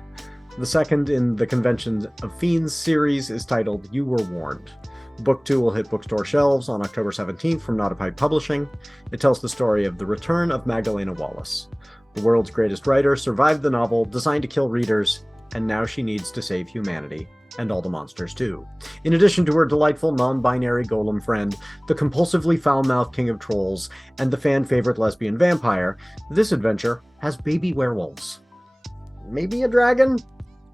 The second in the Convention of Fiends series is titled You Were Warned. Book 2 will hit bookstore shelves on October 17th from Not a Pipe Publishing. It tells the story of the return of Magdalena Wallace. The world's greatest writer survived the novel, designed to kill readers, and now she needs to save humanity. And all the monsters too. In addition to her delightful non-binary golem friend, the compulsively foul-mouthed king of trolls, and the fan-favorite lesbian vampire, this adventure has baby werewolves. Maybe a dragon?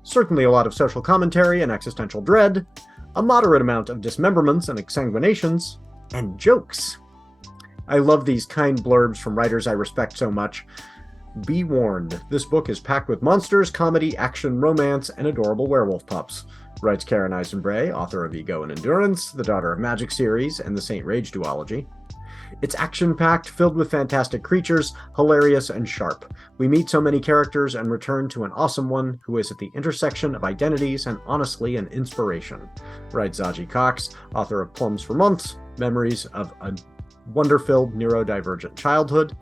Certainly a lot of social commentary and existential dread, a moderate amount of dismemberments and exsanguinations, and jokes. I love these kind blurbs from writers I respect so much. Be warned, this book is packed with monsters, comedy, action, romance, and adorable werewolf pups. Writes Karen Eisenbray, author of Ego and Endurance, the Daughter of Magic series, and the Saint Rage duology. It's action-packed, filled with fantastic creatures, hilarious and sharp. We meet so many characters and return to an awesome one who is at the intersection of identities and honestly an inspiration. Writes Zaji Cox, author of Plums for Months, Memories of a Wonder-Filled Neurodivergent Childhood,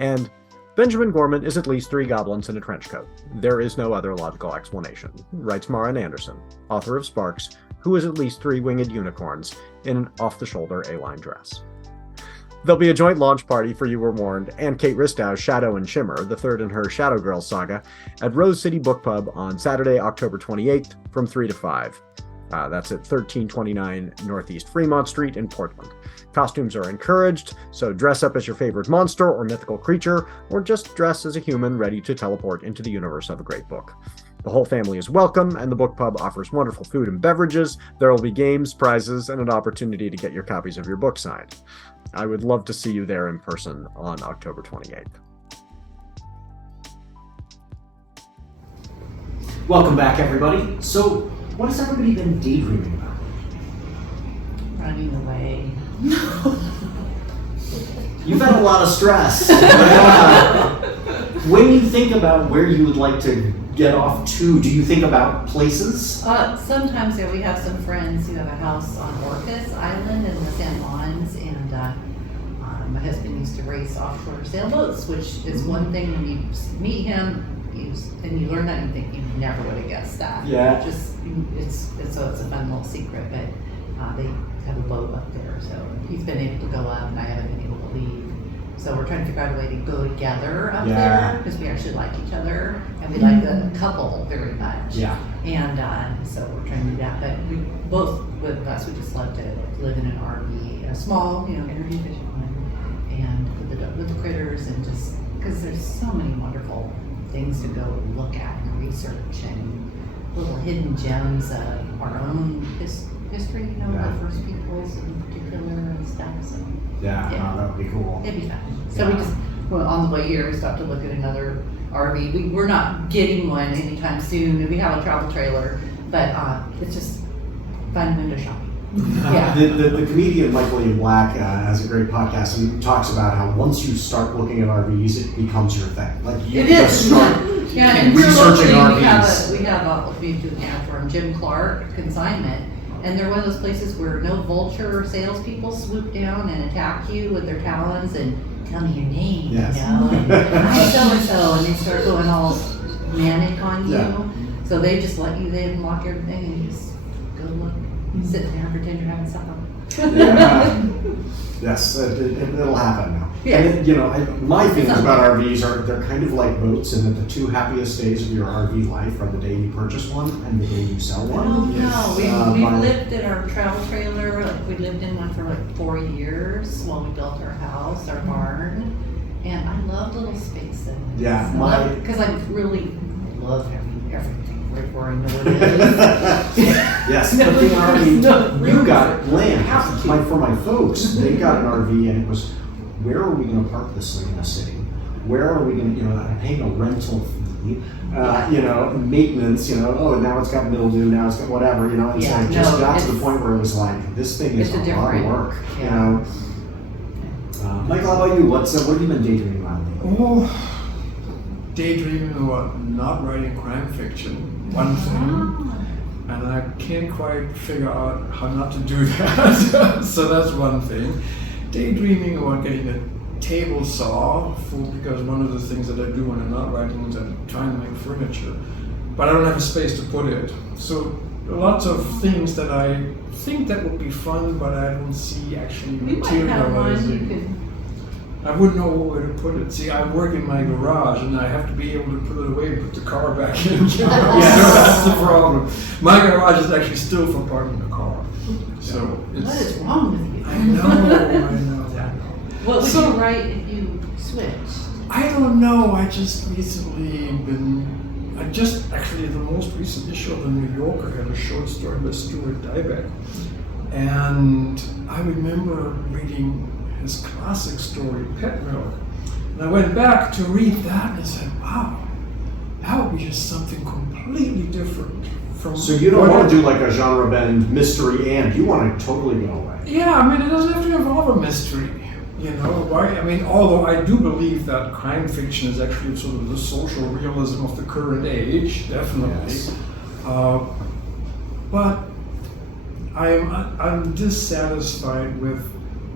and Benjamin Gorman is at least 3 goblins in a trench coat. There is no other logical explanation. Writes Maren Anderson, author of Sparks, who is at least 3 winged unicorns in an off-the-shoulder A-line dress. There'll be a joint launch party for You Were Warned and Kate Ristau's Shadow and Shimmer, the third in her Shadow Girls saga, at Rose City Book Pub on Saturday, October 28th from 3 to 5. That's at 1329 Northeast Fremont Street in Portland. Costumes are encouraged, so dress up as your favorite monster or mythical creature, or just dress as a human ready to teleport into the universe of a great book. The whole family is welcome, and the book pub offers wonderful food and beverages. There will be games, prizes, and an opportunity to get your copies of your book signed. I would love to see you there in person on October 28th. Welcome back, everybody. So, what has everybody been daydreaming about? Running away. You've had a lot of stress. When you think about where you would like to get off to, do you think about places? Sometimes we have some friends who have a house on Orcas Island in the San Juans, and my husband used to race offshore sailboats, which is one thing when you meet him. and you learn that and you think you never would have guessed that. Yeah. Just it's a fun little secret, but they have a boat up there, so he's been able to go up, and I haven't been able to leave. So we're trying to figure out a way to go together up there because we actually like each other and we like the couple very much. Yeah. And so we're trying to do that. But we both with us, we just love to live in an RV, a small, energy efficient one, and with the critters, and just because there's so many wonderful things to go look at and research, and little hidden gems of our own history, the first peoples in particular and stuff. So Yeah, that would be cool. it'd be fun. So we just, on the way here, we stopped to look at another RV. We're not getting one anytime soon. We have a travel trailer, but it's just fun window shopping. Yeah. The comedian Michael Ian Black has a great podcast, and he talks about how once you start looking at RVs, it becomes your thing. Like you It just is. start And we're researching looking, RVs. we have do an ad for Jim Clark Consignment, and they're one of those places where no vulture salespeople swoop down and attack you with their talons and tell me your name, Yes. and I'm so and so, and they start going all manic on you. Yeah. So they just let you, they unlock everything, and you just go look, sit there, and pretend you're having supper. Yeah. Yes, it'll happen now. Yeah. And my feelings about RVs are they're kind of like boats, and that the two happiest days of your RV life are the day you purchase one and the day you sell one. Oh no, we my- lived in our travel trailer, we lived in one for 4 years while we built our house, our barn, and I love little spaces. Yeah, because I really love having everything right where I know it is. Yes, No, but the there's no RV, room you got for it. land. Have to. For my folks, they got an RV, and it was, where are we going to park this thing in a city? Where are we going to, I'm paying a rental fee, maintenance, now it's got mildew, now it's got whatever, and so it just got to the point where it was like, this thing is it's a lot of different. work, Yeah. Michael, how about you? What have you been daydreaming about lately? Oh, daydreaming about not writing crime fiction, one thing. And I can't quite figure out how not to do that. So that's one thing. Daydreaming about getting a table saw because one of the things that I do when I'm not writing is I'm trying to make furniture, but I don't have a space to put it. So lots of things that I think that would be fun, but I don't see actually You might have one, you materializing. could. I wouldn't know where to put it. See, I work in my garage, and I have to be able to put it away and put the car back in. So that's the problem. My garage is actually still for parking the car. So it's. What is wrong with you? I know. What would So- you write if you switched? I don't know. I just recently actually the most recent issue of the New Yorker had a short story by Stuart Dybek, and I remember reading his classic story, Pet Milk. And I went back to read that and I said, wow, that would be just something completely different from. So you don't want to do like a genre bend mystery, and you want to totally go away. Yeah, I mean, it doesn't have to involve a mystery, Why? I mean, although I do believe that crime fiction is actually sort of the social realism of the current age, definitely. Yes. But I'm dissatisfied with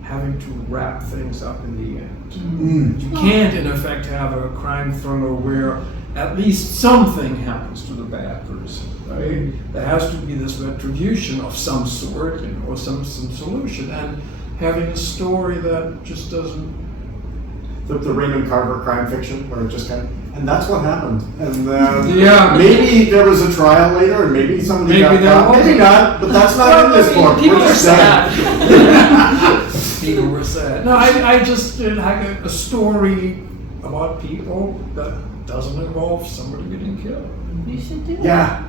having to wrap things up in the end. You can't, in effect, have a crime thriller where at least something happens to the bad person, right? There has to be this retribution of some sort, or some solution. And having a story that just doesn't. The Raymond Carver crime fiction, where it just kind of, and that's what happened. And maybe there was a trial later, and maybe somebody got caught. Maybe not, but that's not in this book. People We're are just saying. sad. People were sad. No, I just did like a story about people that doesn't involve somebody getting killed. You should do it. Yeah.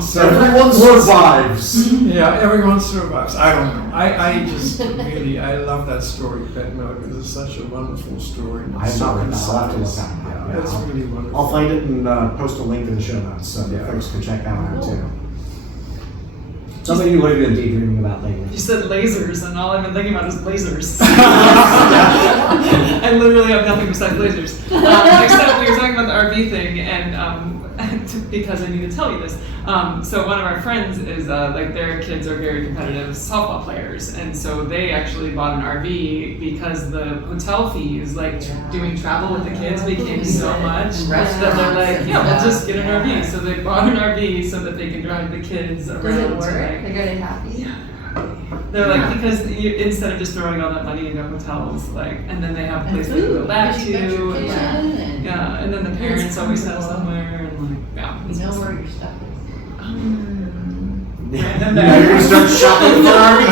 So Everyone survives. Yeah, everyone survives. I don't know. I just really, I love that story, Pet Milk. It's such a wonderful story. I have not read that. I'll have to look concise. at it. Yeah, it's really wonderful. I'll find it and post a link in the show notes so that folks can check that out too. Tell me what have you been daydreaming about lately? You said lasers, and all I've been thinking about is lasers. I literally have nothing besides lasers. Except we were talking about the RV thing, and because I need to tell you this. So one of our friends is like their kids are very competitive softball players, and so they actually bought an RV because the hotel fees, like doing travel with the kids, became so much that they're like, yeah, we'll just get an RV. So they bought an RV so that they can drive the kids around. Does it work? to, like, Like, are they happy? Yeah. They're like, because instead of just throwing all that money into hotels, like, and then they have a place they can go back to, and then the parents always have somewhere, and like, yeah. You know where your stuff is. Random Now you're gonna start shopping for an RV. You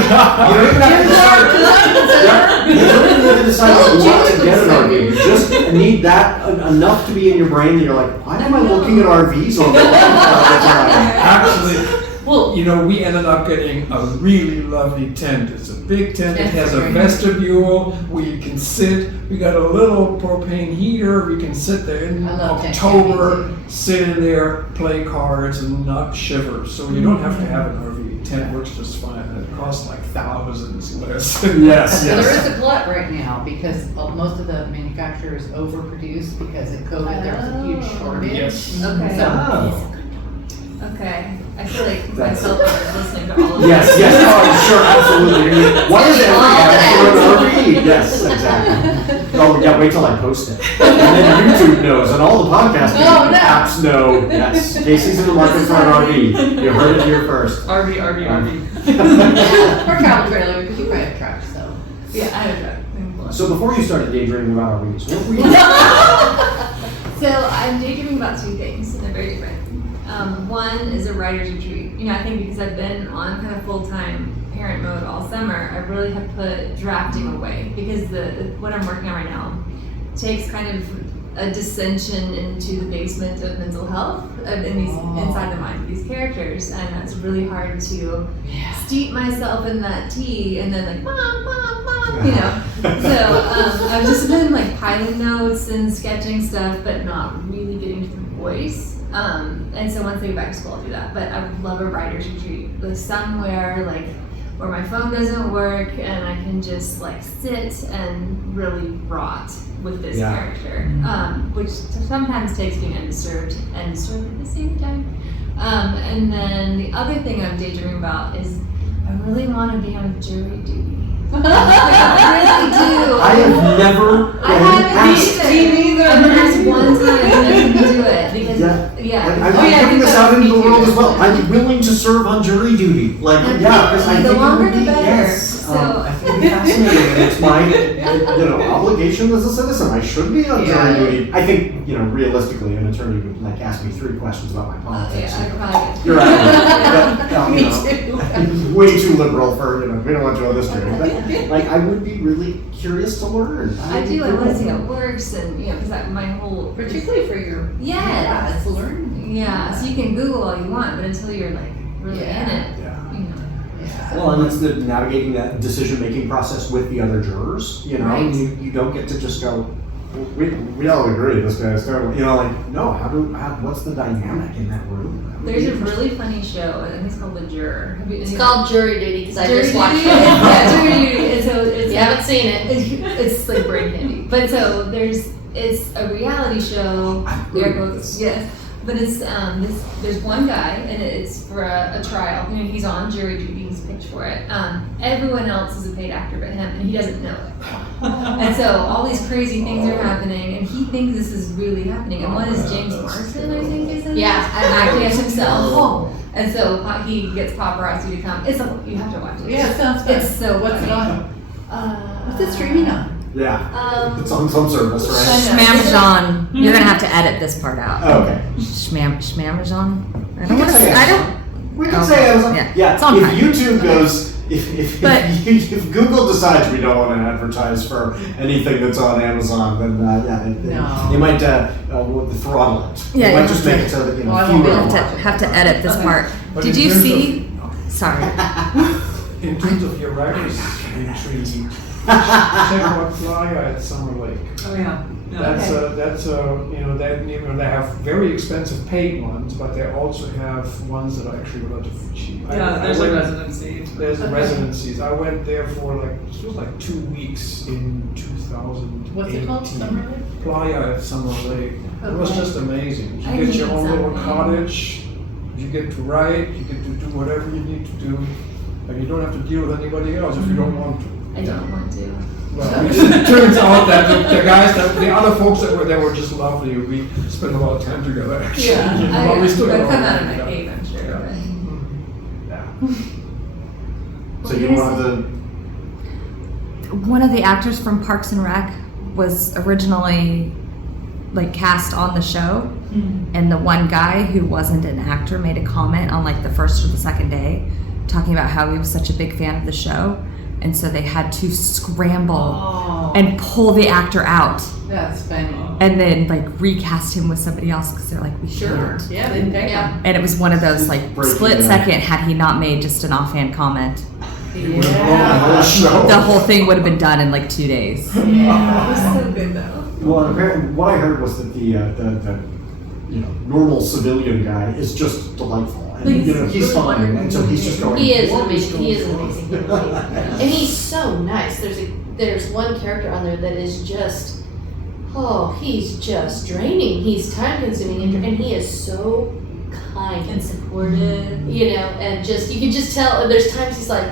don't even have to decide. You don't even have to decide what you want to get an RV. You just need that enough to be in your brain that you're like, why am I looking at RVs all the time? Actually, well, you know, we ended up getting a really lovely tent. It's a big tent. It has a vestibule where you can sit. We got a little propane heater. We can sit there in October, sit in there, play cards, and not shiver. So you don't have to have an RV. Tent works just fine. It costs like thousands less. Yes, So there is a glut right now because most of the manufacturers overproduce because of COVID. There was a huge shortage. Yes. Okay. So, Okay. I feel like myself listening to all of Yes, this. yes, oh, sure, absolutely. Why does every ad for an RV? Yes, exactly. Oh, yeah, wait till I post it. And then YouTube knows, and all the podcasting apps know. Yes, Casey's in the market for an RV. You heard it here first. RV. or travel trailer because you probably have trucks. So Yeah, I have a truck. So before you started daydreaming about RVs, what were you So I'm daydreaming about two things, and they're very different. One is a writer's retreat. You know, I think because I've been on kind of full-time parent mode all summer, I really have put drafting away because what I'm working on right now takes kind of a dissension into the basement of mental health inside the mind of these characters, and it's really hard to steep myself in that tea and then like mom, you know. So I've just been like piling notes and sketching stuff, but not really getting to the voice. And so once I get back to school, I'll do that. But I would love a writer's retreat, like somewhere like where my phone doesn't work and I can just like sit and really rot with this character, which sometimes takes being undisturbed and disturbed at the same time. And then the other thing I'm daydreaming about is I really want to be on jury duty. I really do. I have never been asked. I've been asked one time and I didn't do it because I'm putting this out into the world as well. I'm willing to serve on jury duty. Like, because I think it would be, I think it'd be fascinating. And it's my, obligation as a citizen. I should be on jury duty. I think, realistically, an attorney would like ask me 3 questions about my politics. You're right. Me too. Way too liberal for, we don't want to go this jury. But like, I would be really curious to learn. I do. I want to see how it works, and because my whole particularly for your it's learning. Yeah, so you can Google all you want, but until you're like really in it, Well, and it's the navigating that decision-making process with the other jurors. Right. You don't get to just go, we all agree this guy's terrible. No, what's the dynamic in that room? There's a really funny show, and it's called The Juror. It's called Jury Duty because I just watched it. Yeah, Jury Duty. And so it's you haven't seen it. It's like brain candy. But so it's a reality show. Yes. But it's there's one guy, and it's for a trial. He's on jury duty. He's picked for it. Everyone else is a paid actor but him, and he doesn't know it. And so all these crazy things are happening, and he thinks this is really happening. And one is James Marsden, I think, is in it. Acting as himself. And so he gets paparazzi to come. You have to watch it. Yeah, it sounds good. It's so what's it on? What's it streaming on? Yeah, it's on some service, right? Schmamajan. You're gonna have to edit this part out. Oh, okay. Schmamajan. We can say Amazon. Yeah. It's on if Prime. YouTube goes, if Google decides we don't want to advertise for anything that's on Amazon, then they might throttle it. Yeah, they might just make it so that have to edit this part. But Did you see? Sorry. In terms of your writers' retreat, check out Fly at Summer Lake. Oh yeah. That's they have very expensive paid ones, but they also have ones that are actually relatively cheap. Yeah, there's a residency. There's residencies. I went there for it was like 2 weeks in 2018. What's it called? Summer Lake? Playa at Summer Lake. It was Okay. just amazing. You I get your need own little something. cottage. You get to write. You get to do whatever you need to do, and you don't have to deal with anybody else if you don't want to. I don't want to. Well, it turns out that the other folks that were there were just lovely. We spent a lot of time together, actually. Yeah, But we still I've got come along, out of my yeah. cave, I'm sure. Yeah. but- So you want the One of the actors from Parks and Rec was originally cast on the show, and the one guy who wasn't an actor made a comment on the first or the second day, talking about how he was such a big fan of the show, and so they had to scramble and pull the actor out, That's funny. and then recast him with somebody else because they're like, we can't. Yeah, they didn't take Yeah. And it was one of those Breaking split down. second. Had he not made just an offhand comment, It would have blown the whole show. the whole thing would have been done in 2 days. It was so good though. well, apparently, what I heard was that the normal civilian guy is just delightful, and he's really fine, wonderful. and so he's just going. He is "What amazing. He is going on?" amazing. And he's so nice. There's one character on there that is just, he's just draining. He's time consuming, and he is so kind And supportive. and just you can just tell. And there's times he's like,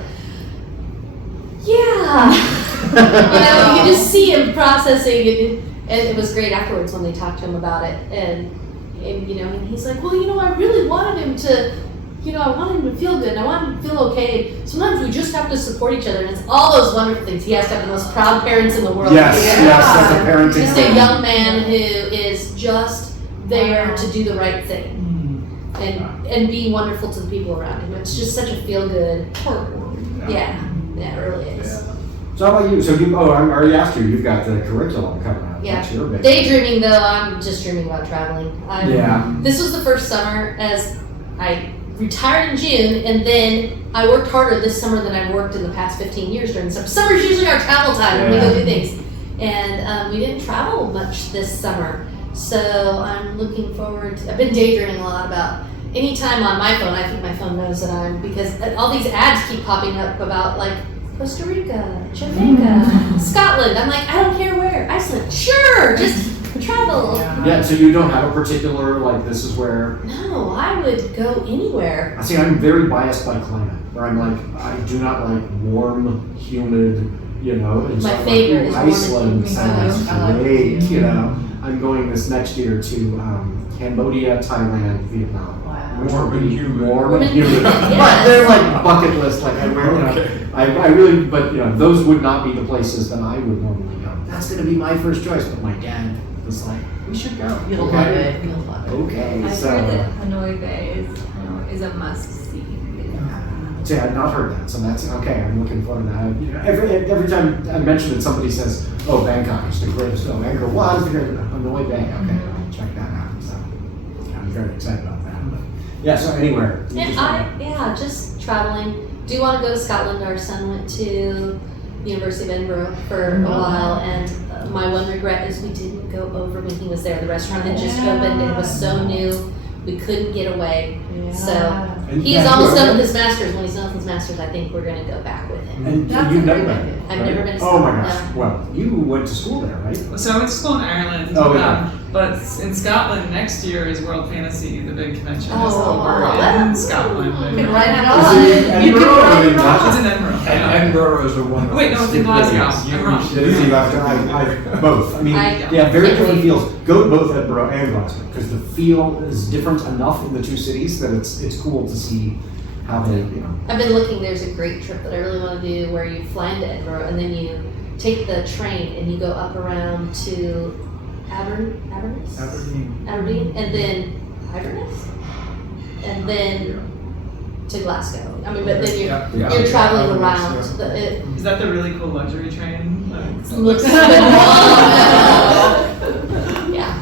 yeah, you can just see him processing it. And it was great afterwards when they talked to him about it, and he's like, well, I really wanted him to. I wanted him to feel good, and I wanted him to feel okay. Sometimes we just have to support each other, and it's all those wonderful things. He has to have the most proud parents in the world. Yes, that's a parenting Just thing. a young man who is just there to do the right thing and be wonderful to the people around him. It's just such a feel good. Yeah, it really is. So how about you? So I already asked you. You've got the curriculum coming up. Yeah. That's your big. Daydreaming though, I'm just dreaming about traveling. Yeah. This was the first summer as I retired in June, and then I worked harder this summer than I've worked in the past 15 years during the summer. Summer's usually our travel time when we go do things. And we didn't travel much this summer. So I'm looking forward to, I've been daydreaming a lot about anytime on my phone. I think my phone knows that because all these ads keep popping up about Costa Rica, Jamaica, Scotland. I'm like, I don't care where. Iceland, sure, just travel. Yeah. So you don't have a particular this is where. No, I would go anywhere. I see. I'm very biased by climate. Where I'm I do not like warm, humid. And so My I'm favorite is warm and Iceland humid. sounds I like great. it. I'm going this next year to Cambodia, Thailand, Vietnam. Wow. Warm and humid. Warm and humid. Yes. But they're bucket list. I really, but those would not be the places that I would normally go. That's going to be my first choice. But my dad was like, we should go. You'll love it. You'll love it. Okay, I've so. heard that Hanoi Bay is a must see. See, I've not heard that, so that's okay. I'm looking forward to that. Every time I mention it, somebody says, "Oh, Bangkok is the greatest." Oh, Angkor Wat is the greatest. Hanoi Bay. Okay, I'll check that out. So I'm very excited about that. But yeah, so anywhere. Just traveling. Do want to go to Scotland. Our son went to the University of Edinburgh for a while, and my one regret is we didn't go over when he was there. The restaurant had just opened and it was so new, we couldn't get away. So And he is yeah, almost you done ever- with his master's. When he's done with his master's, I think we're going to go back with him. And That's you've a never great been. idea. I've right? never been to Oh my Scotland, gosh! no. Well, you went to school there, right? So I went to school in Ireland, Oh, yeah. but in Scotland next year is World Fantasy, the big convention is Oh, over wow. in Scotland. You can write it Is off. it in You can Edinburgh or write in it off. It's in Edinburgh. And Edinburgh is the one. Wait, no, it's in Glasgow. I'm wrong. I both. I mean, I- very I- different feels. Go to both Edinburgh and Glasgow because the feel is different enough in the two cities that it's cool to see how they, I've been looking, there's a great trip that I really want to do where you fly into Edinburgh and then you take the train and you go up around to Aberdeen, and then Inverness, and then to Glasgow. I mean, but then you're traveling around. Is that the really cool luxury train? Looks yeah,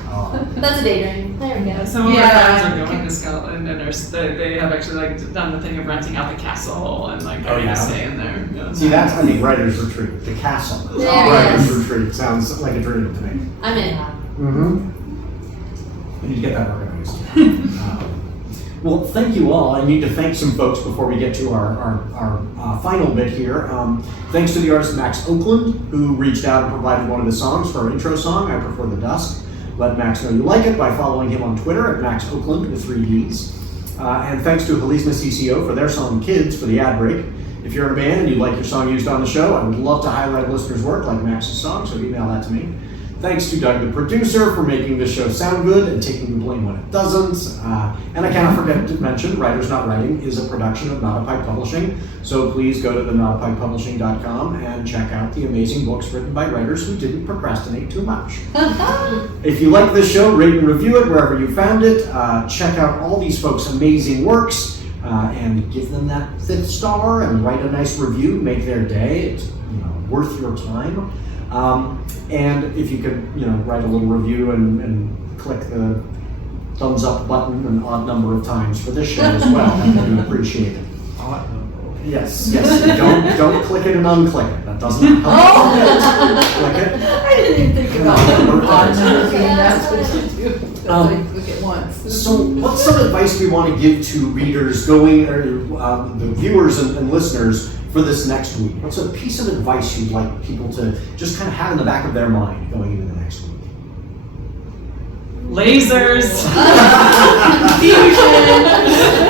that's a daydream. There we go. Yeah, some of Yeah. our friends are going to Scotland, and they have actually like done the thing of renting out the castle and like Oh, going yeah? to stay in there. Yeah. See, that's, I think, writer's retreat. The castle. There Writer's it is. retreat sounds like a dream to me. I'm in. Mm-hmm. We need to get that organized. Well, thank you all. I need to thank some folks before we get to our final bit here. Thanks to the artist Max Oakland, who reached out and provided one of the songs for our intro song, I Prefer the Dusk. Let Max know you like it by following him on Twitter at Max Oakland with 3 Ds. And thanks to Halisma CCO for their song Kids for the ad break. If you're in a band and you'd like your song used on the show, I would love to highlight listeners' work like Max's song, so email that to me. Thanks to Doug, the producer, for making this show sound good and taking the blame when it doesn't. And I cannot forget to mention, Writers Not Writing is a production of Not a Pipe Publishing, so please go to the notapipepublishing.com and check out the amazing books written by writers who didn't procrastinate too much. If you like this show, rate and review it wherever you found it. Check out all these folks' amazing works and give them that 5th star and write a nice review, make their day. It's worth your time. And if you could, write a little review and click the thumbs up button an odd number of times for this show as well, that would be appreciated. Odd number. Yes. Don't click it and unclick it. That doesn't help. Click it. I didn't even think about odd numbers being that's what you do. Like, click it once. So, what's some advice we want to give to readers going, or the viewers and listeners for this next week? What's a piece of advice you'd like people to just kind of have in the back of their mind going into the next week? Lasers. Fusion.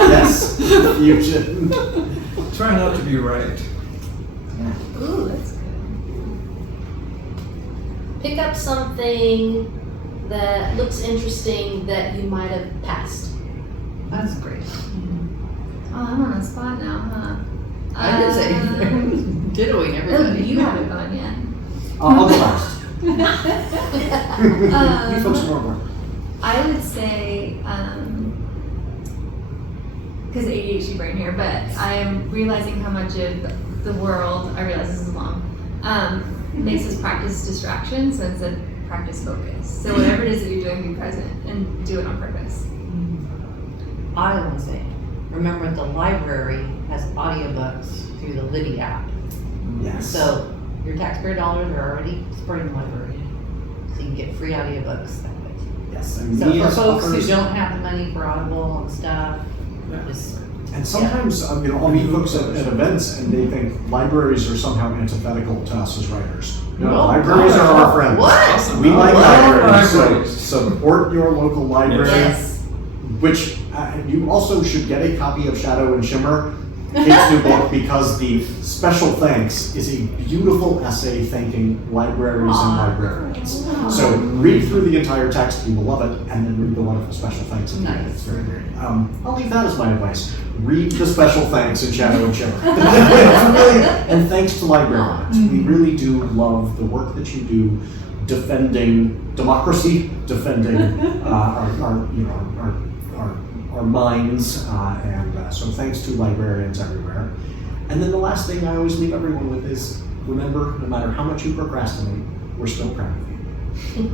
Yes, fusion. Try not to be right. Ooh, that's good. Pick up something that looks interesting that you might have passed. That's great. Oh, I'm on the spot now, huh? I didn't say anything. Dittoing Oh, everybody. you haven't gone yet. I'll go last. You folks are more. I would say, because ADHD brain here, but I am realizing how much of the world, I realize this is long, makes us practice distraction, so instead practice focus. So whatever it is that you're doing, be present and do it on purpose. I want to say, remember the library has audiobooks through the Libby app. Yes. So your taxpayer dollars are already supporting the library. So you can get free audiobooks that way. Yes. And So me for as folks who authors- don't have the money for Audible and stuff, just And sometimes, I'll meet folks at events and they think libraries are somehow antithetical to us as writers. No, No. libraries are our friends. What? We like libraries, so Libraries. support your local library. Yes. Which, you also should get a copy of Shadow and Shimmer, Kate's new book, because the special thanks is a beautiful essay thanking libraries and librarians. So read through the entire text, you will love it, and then read the wonderful special thanks at the end. Nice. It's very great. I'll leave that as my advice. Read the special thanks in Shadow and Shimmer. And thanks to librarians. We really do love the work that you do defending democracy, defending our minds, and so thanks to librarians everywhere. And then the last thing I always leave everyone with is, remember, no matter how much you procrastinate, we're still proud of you.